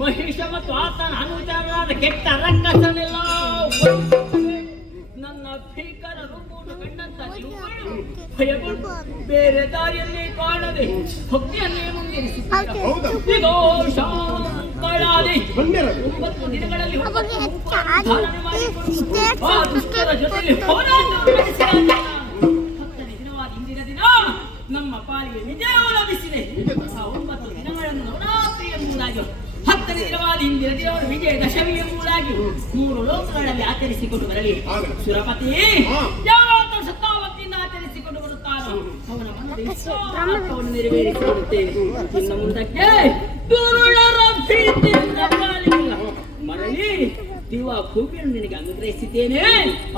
ಮಹಿಷ ಮತ್ತು ಆತನ ಅನುಚಾರವಾದ ಕೆಟ್ಟ ರಕ್ಕಸನೆಲ್ಲ ನನ್ನ ಭೀಕರ ರೂಪವನ್ನು ಕಂಡಂತ ಜೀವಗಳು ಭಯಗೊಂಡು ಬೇರೆ ದಾರಿಯಲ್ಲಿ ಕಾಣದೆ ಭಕ್ತಿಯನ್ನೇ ಮುಂದಿರಿಸಿದ್ದಾರೆ. ಇದೋ ಶಾಂತಳಾದಿ 9 ದಿನಗಳಲ್ಲಿ ಧಾರಣೆ ಮಾಡಿಕೊಂಡು ಆ ದುಷ್ಟರ ಜೊತೆಗೆ ಹೋರಾಟ ನಡೆಸಿದ 10ನೇ ದಿನವಾದ ಇಂದಿನ ದಿನ ನಮ್ಮ ಪಾಲಿಗೆ ವಿಜಯ ಲಭಿಸಿದೆ. ಆ 9 ದಿನಗಳನ್ನು ನವರಾತ್ರಿ ಎಂಬುದಾಗಿ 10ನೇ ದಿನವಾದ ಇಂದಿನ ದಿನವನ್ನು ವಿಜಯ ದಶಮಿ ಎಂಬುದಾಗಿ 3 ಲೋಕಗಳಲ್ಲಿ ಆಚರಿಸಿಕೊಂಡು ಬರಲಿ. ಸುರಪತಿ ಯಾವತ್ತು ಸತ್ತಾವತ್ತಿಯಿಂದ ಆಚರಿಸಿಕೊಂಡು ಬರುತ್ತಾನೋ ಅವನ ಮನದ ಇಷ್ಟಾರ್ಥವನ್ನು ನೆರವೇರಿಸಿಕೊಡುತ್ತೇವೆ. ಇನ್ನು ಮುಂದಕ್ಕೆ ದುರುಳರ ಪ್ರೀತಿಯಿಂದ ಕಾಲಿಲ್ಲ ಮರಳಿ ದಿವ್ಯ ಭೂಮಿಯನ್ನು ನಿನಗೆ ಅನುಗ್ರಹಿಸಿದ್ದೇನೆ.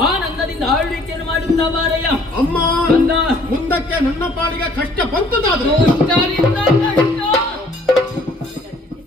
ಆನಂದದಿಂದ ಆಳ್ವಿಕೆಯನ್ನು ಮಾಡುತ್ತಾ ಬಾರಯ್ಯ. ಅಮ್ಮ ಬಂದ ಮುಂದಕ್ಕೆ ನನ್ನ ಪಾಲಿಗೆ ಕಷ್ಟ ಬಂತದಾದ್ರೆ ದುಷ್ಟರಿಂದ ಕಷ್ಟ. ಈ ಸಮಯದಲ್ಲಿ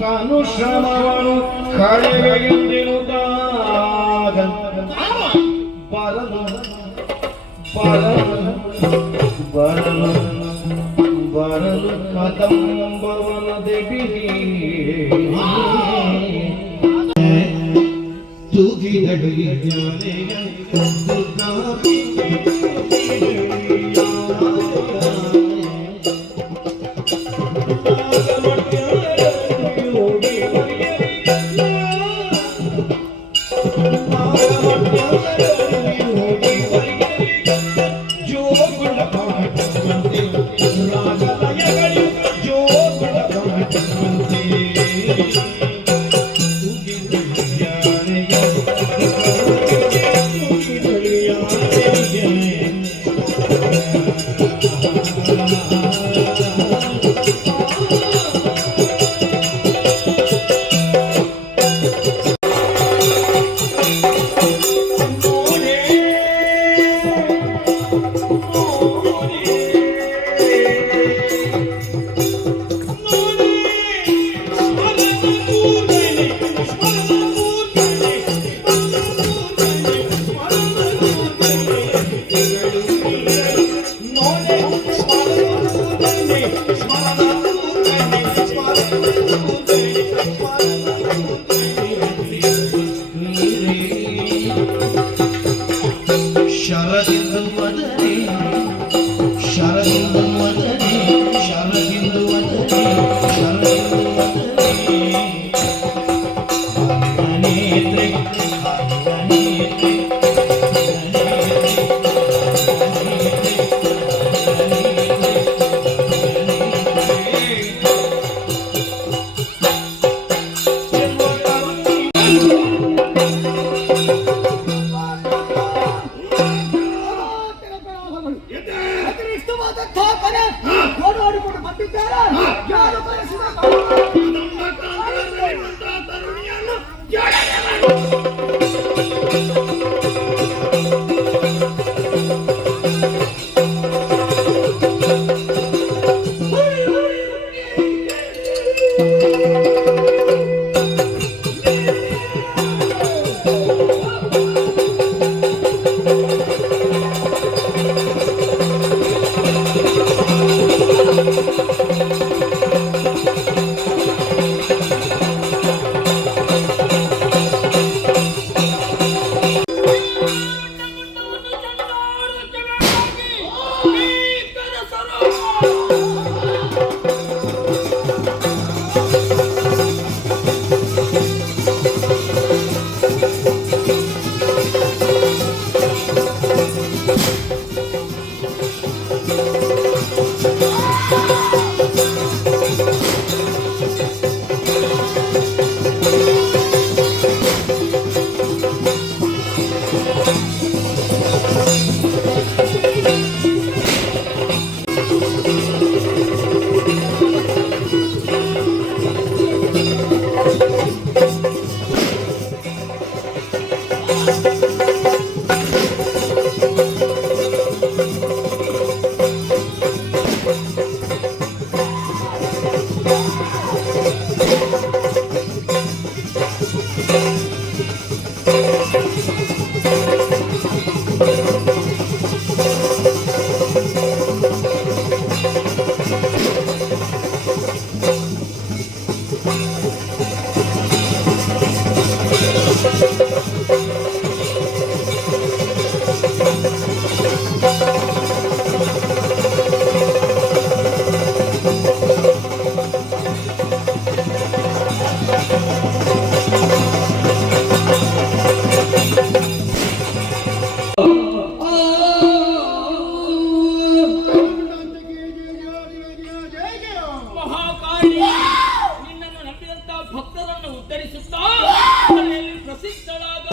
ತಾನು ಶ್ರಮವನ್ನು ಕಳೆವೆಗೆಂದಿರುತ್ತಾಗ ಬರಲು ಬರಲು ಬರಲು ಬರಲು ಕದಂಬವನದೆ ಬಿಡಿ ತೂಗಿದಳು ಶರದಿಂದು ಮದನೆ ಶರದಿಂದು ಮದನೆ ಶರದಿಂದು ಮದನೆ ಶರ ಮಹಾಕಾಳಿ ನಿನ್ನನ್ನು ನಂಬಿದಂತಹ ಭಕ್ತರನ್ನು ಉದ್ಧರಿಸುತ್ತಾ ಮನೆಯಲ್ಲಿ ಪ್ರಸಿದ್ಧಳಾದ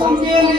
ಸಂಖ್ಯೆಯಲ್ಲಿ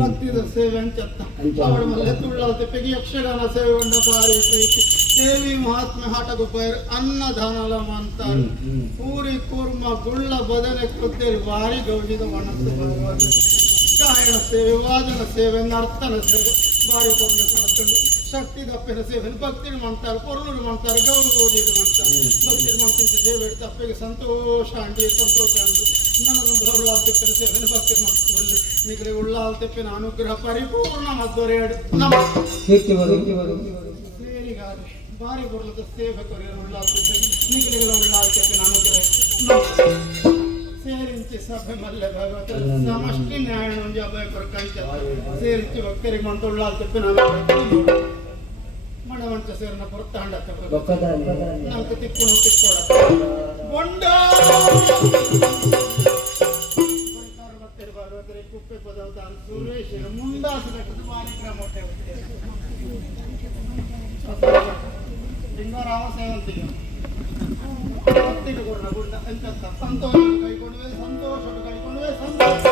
ಭಕ್ತಿದ ಸೇವೆ ಅಂಚತ್ತ ಅವಳ ಮಲ್ಲೆ ತುಳ್ಳಾಲ ತೆಪ್ಪೆಗೆ ಯಕ್ಷಗಾನ ಸೇವೆ ಉಂಡ ಬಾರಿ ಪ್ರೀತಿ ದೇವಿ ಮಹಾತ್ಮೆ ಹಾಟಗು ಬೈರ್ ಅನ್ನದಾನಲ ಅಂತಾರೆ ಪೂರಿ ಕೂರ್ಮ ಗುಳ್ಳ ಬದನೆ ಕೃತಿಯಲ್ಲಿ ಭಾರಿ ಗೌಜಿದ ಮನಸ್ಸು ಗಾಯನ ಸೇವೆ ವಾದನ ಸೇವೆ ನರ್ತನ ಸೇವೆ ಭಾರಿ ಪೊರ್ಲು ಕಳ್ಕೊಂಡು ಶಕ್ತಿ ದಪ್ಪಿನ ಸೇವೆ ಭಕ್ತಿನ ಮಾಡ್ತಾರೆ ಪೊರ್ಲೂರು ಮಾಡ್ತಾರೆ ಗೌರವೋದಿದು ಮಾಡ್ತಾರೆ ಭಕ್ತಿನ ಮಾಡ್ತಿಂತ ಸೇವೆ ತಪ್ಪಿಗೆ ಸಂತೋಷ ಅಂಡಿ ಸಂತೋಷ ಅಂಡಿ ನನ್ನದೊಂದು ಉಳ್ಳಾಲ್ ತೆಪ್ಪಿನ ಸೇವೆ ಭಕ್ತಿನ ಮಾಡ್ತೀವಿ ನಿಗಡೆ ಉಳ್ಳಾಲ್ ತೆಪ್ಪಿನ ಅನುಗ್ರಹ ಪರಿಪೂರ್ಣ ಮದ್ದೊರೆಯಡು ಸೇರಿಗಾರೆ ಭಾರಿ ಬರಲದ ಸೇವೆ ಕೊರೆಯರು ಉಳ್ಳಾಲ್ ತೆಪ್ಪಿನ ನಿಗಡೆಗಳ ಉಳ್ಳಾಲ್ ತೆಪ್ಪಿನ ಅನುಗ್ರಹ ಸೇರಿಂಚಿ ಸಭೆ ಮಲ್ಲೆ ಭಗವತ ಸಮಷ್ಟಿ ನ್ಯಾಯ ಅಭಯ ಪ್ರಕಂಚ ಸೇರಿಂಚಿ ಭಕ್ತರಿಗೆ ಮಂತ ಉಳ್ಳಾಲ್ ತೆಪ್ಪಿನ ಮಣವಂಚ ಸೇರಿನ ಪುರತಾಂಡ ನಮ್ಗೆ ತಿಕ್ಕೊಂಡು ತಿಕ್ಕೋಡ ಬೊಂಡ ಭಗವತರಿ ಕುಪ್ಪೆ ಪದವತ ಸುರೇಶನ ಮುಂಡಾಸದ ಕಾರ್ಯಕ್ರಮ ಲಿಂಗಾರಾಮ ಸೇವಂತಿಗೆ ಭಕ್ತಿಗೆ ಕೊಡ ಗುಡ್ಡ ಅಂತ ಸಂತೋಷ ಕೈಕೊಂಡುವೆ ಸಂತೋಷ ಕೈಕೊಂಡುವೆ ಸಂತೋಷ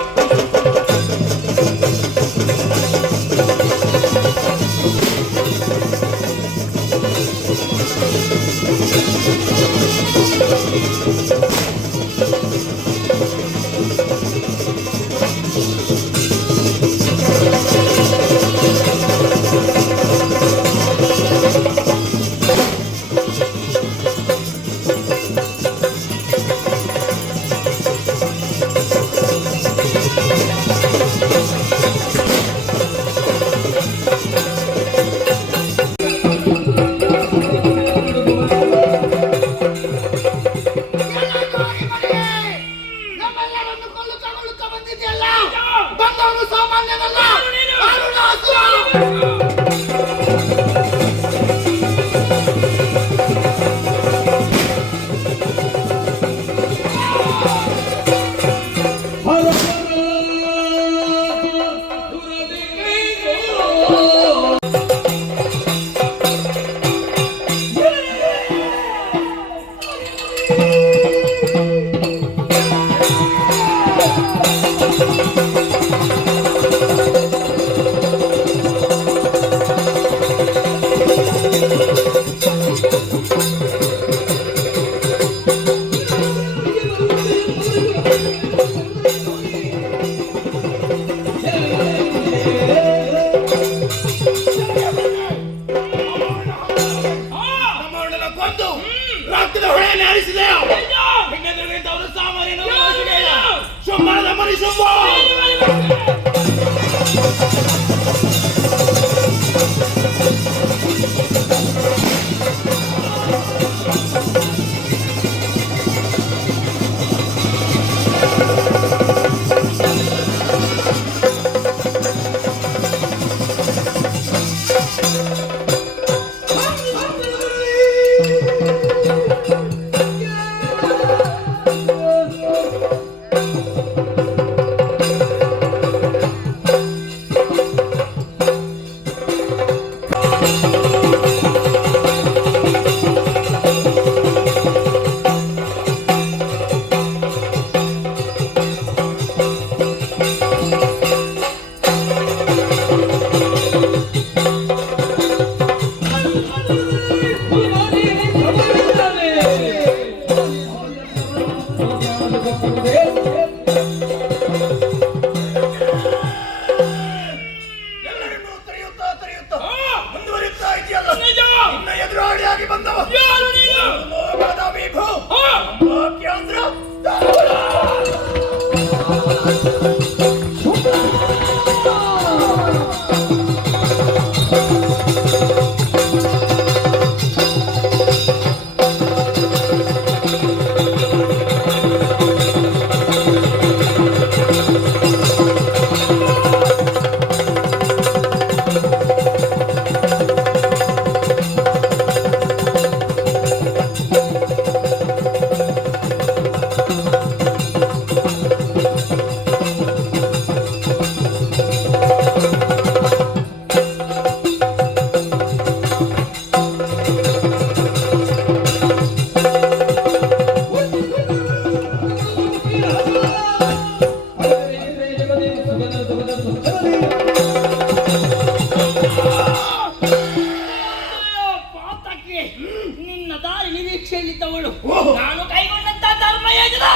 ನಾನು ಕೈಗೊಂಡಂತ ಧರ್ಮಯಜ್ಞದ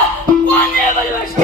ಕೊನೆಯ ಬಲಿವೇಷ.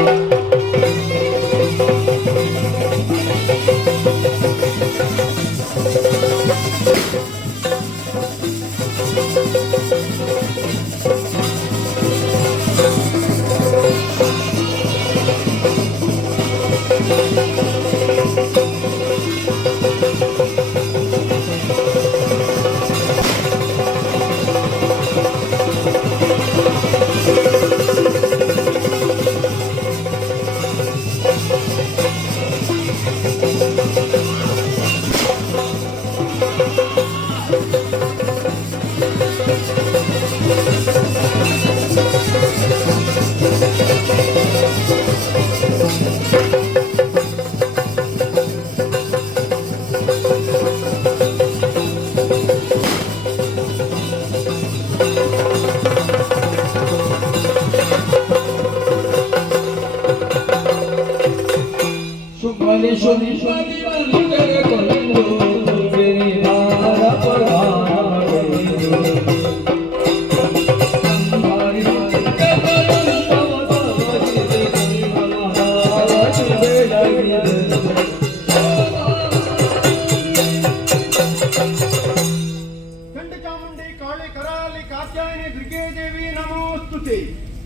ಚಾಮುಂಡಿ ಕಾಳಿ ಕರಾಲಿ ಕಾತ್ಯಾಯನಿ ದುರ್ಗೇದೇವಿ ನಮೋಸ್ತುತೆ.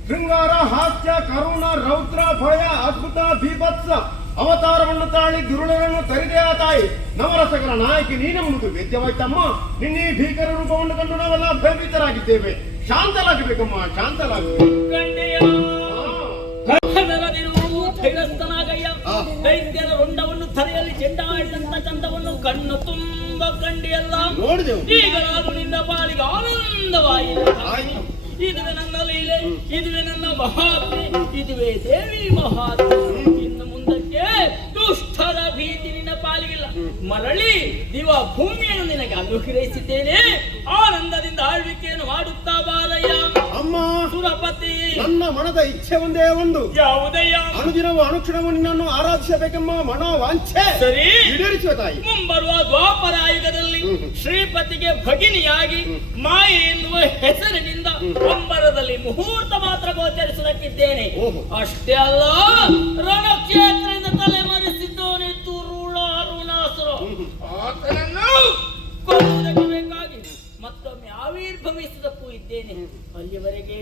ಶೃಂಗಾರ ಹಾಸ್ಯ ಕರುಣ ರೌದ್ರ ಭಯ ಅದ್ಭುತ ಬೀಭತ್ಸ ಅವತಾರವನ್ನು ತಾಳಿ ದುರುಳರನ್ನು ತರಿದೆಯ ತಾಯಿ ನವರಸಗಳ ನಾಯಕಿ ನೀನೆಂಬುದು ವೇದ್ಯವಾಯ್ತಮ್ಮ. ನಿನ್ನೆ ಭೀಕರ ರೂಪವನ್ನು ಕಂಡು ನಾವೆಲ್ಲ ಭಯಭೀತರಾಗಿದ್ದೇವೆ. ಶಾಂತಲಾಗಬೇಕಮ್ಮ, ಶಾಂತಲಾಗಬೇಕು. ಧೈರ್ಯಸ್ಥನಾಗಯ್ಯ, ದೈತ್ಯರ ರುಂಡವನ್ನು ತಲೆಯಲ್ಲಿ ಚೆಂಡಾಡಿದಂತ ಚಂದವನ್ನು ಕಣ್ಣು ತುಂಬ ಕಂಡಿಯಲ್ಲ. ನೋಡಿದೆವು. ಈಗ ನಾನು ನಿನ್ನ ಪಾಲಿಗೆ ಆನಂದವಾಯಿತು. ಇದುವೇ ನನ್ನ ಲೀಲೆ, ಇದುವೇ ನನ್ನ ಮಹಾತ್ಮೆ, ಇದುವೇ ದೇವಿ ಮಹಾತ್ಮೆ. ಇನ್ನು ಮುಂದಕ್ಕೆ ದುಷ್ಟರ ಭೀತಿ ನಿನ್ನ ಪಾಲಿಗಿಲ್ಲ. ಮರಳಿ ದಿವ ಭೂಮಿಯನ್ನು ನಿನಗೆ ಅನುಗ್ರಹಿಸಿದ್ದೇನೆ. ಆನಂದದಿಂದ ಆಳ್ವಿಕೆಯನ್ನು ಮಾಡುತ್ತಾ ಬಾರಯ್ಯ. ಅಮ್ಮ ಸುರಪತಿ, ನನ್ನ ಮನದ ಇಚ್ಛೆ ಒಂದೇ ಒಂದು. ಯಾವುದಯ್ಯ? ಅನುದಿನವೂ ಅನುಕ್ಷಣವೂ ನಿನ್ನನ್ನು ಆರಾಧಿಸಬೇಕೆಂಬ ಮನೋವಾಂಛೆ ಸರಿ, ಈಡೇರಿಸುವ ತಾಯಿ. ಮುಂಬರುವ ದ್ವಾಪರಾಯುಗದಲ್ಲಿ ಶ್ರೀಪತಿಗೆ ಭಗಿನಿಯಾಗಿ ಮಾಯೆ ಎನ್ನುವ ಹೆಸರಿನಿಂದ ಅಂಬರದಲ್ಲಿ ಮುಹೂರ್ತ ಮಾತ್ರ ಗೋಚರಿಸುವುದಕ್ಕಿದ್ದೇನೆ. ಅಷ್ಟೇ ಅಲ್ಲ, ರಣಕ್ಷೇತ್ರದಿಂದ ತಲೆಮರೆಸಿದ್ದವನೇ ತುರುಳ ಅರುಣಾಸುರ. ಆತನನ್ನು ಕೊಲ್ಲುವುದಕ್ಕೆ ಬೇಕಾಗಿ ಮತ್ತೊಮ್ಮೆ ಆವಿರ್ಭವಿಸುವುದಕ್ಕೂ ಇದ್ದೇನೆ. ಅಲ್ಲಿವರೆಗೆ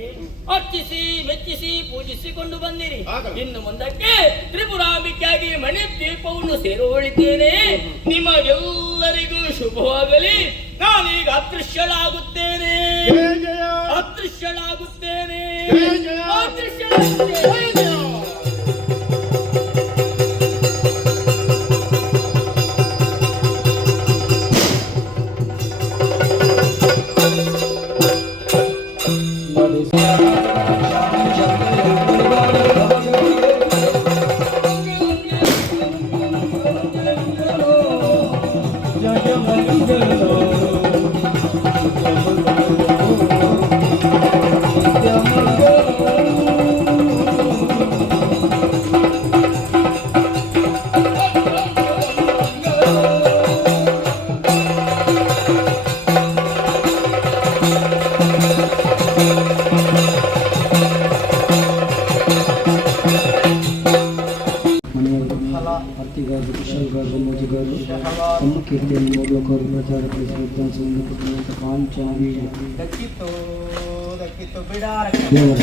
ಅರ್ಚಿಸಿ ಮೆಚ್ಚಿಸಿ ಪೂಜಿಸಿಕೊಂಡು ಬಂದಿರಿ. ಇನ್ನು ಮುಂದಕ್ಕೆ ತ್ರಿಪುರಾಂಬಿಕೆಯಾಗಿ ಮಣಿದ್ವೀಪವನ್ನು ಸೇರುವಳಿದ್ದೇನೆ. ನಿಮಗೆಲ್ಲರಿಗೂ ಶುಭವಾಗಲಿ. ನಾನೀಗ ಅದೃಶ್ಯಳಾಗುತ್ತೇನೆ, ಅದೃಶ್ಯಳಾಗುತ್ತೇನೆ, ಅದೃಶ್ಯಳಾಗುತ್ತೇನೆ. ಅರ್ತಿಗಾರರು, ಕುಶಲಗಾರರು, ಮೋಜಿಗಾರರು ತಮ್ಮ ಕೀರ್ತಿಯನ್ನು ಮೂಲಕವರು ಪ್ರಚಾರಪಡಿಸಿ ವಿದ್ವಾಂಸವನ್ನು ಕೊಟ್ಟಿರುವಂಥ ಪಾಂಚಾಲಿ ದೇವರ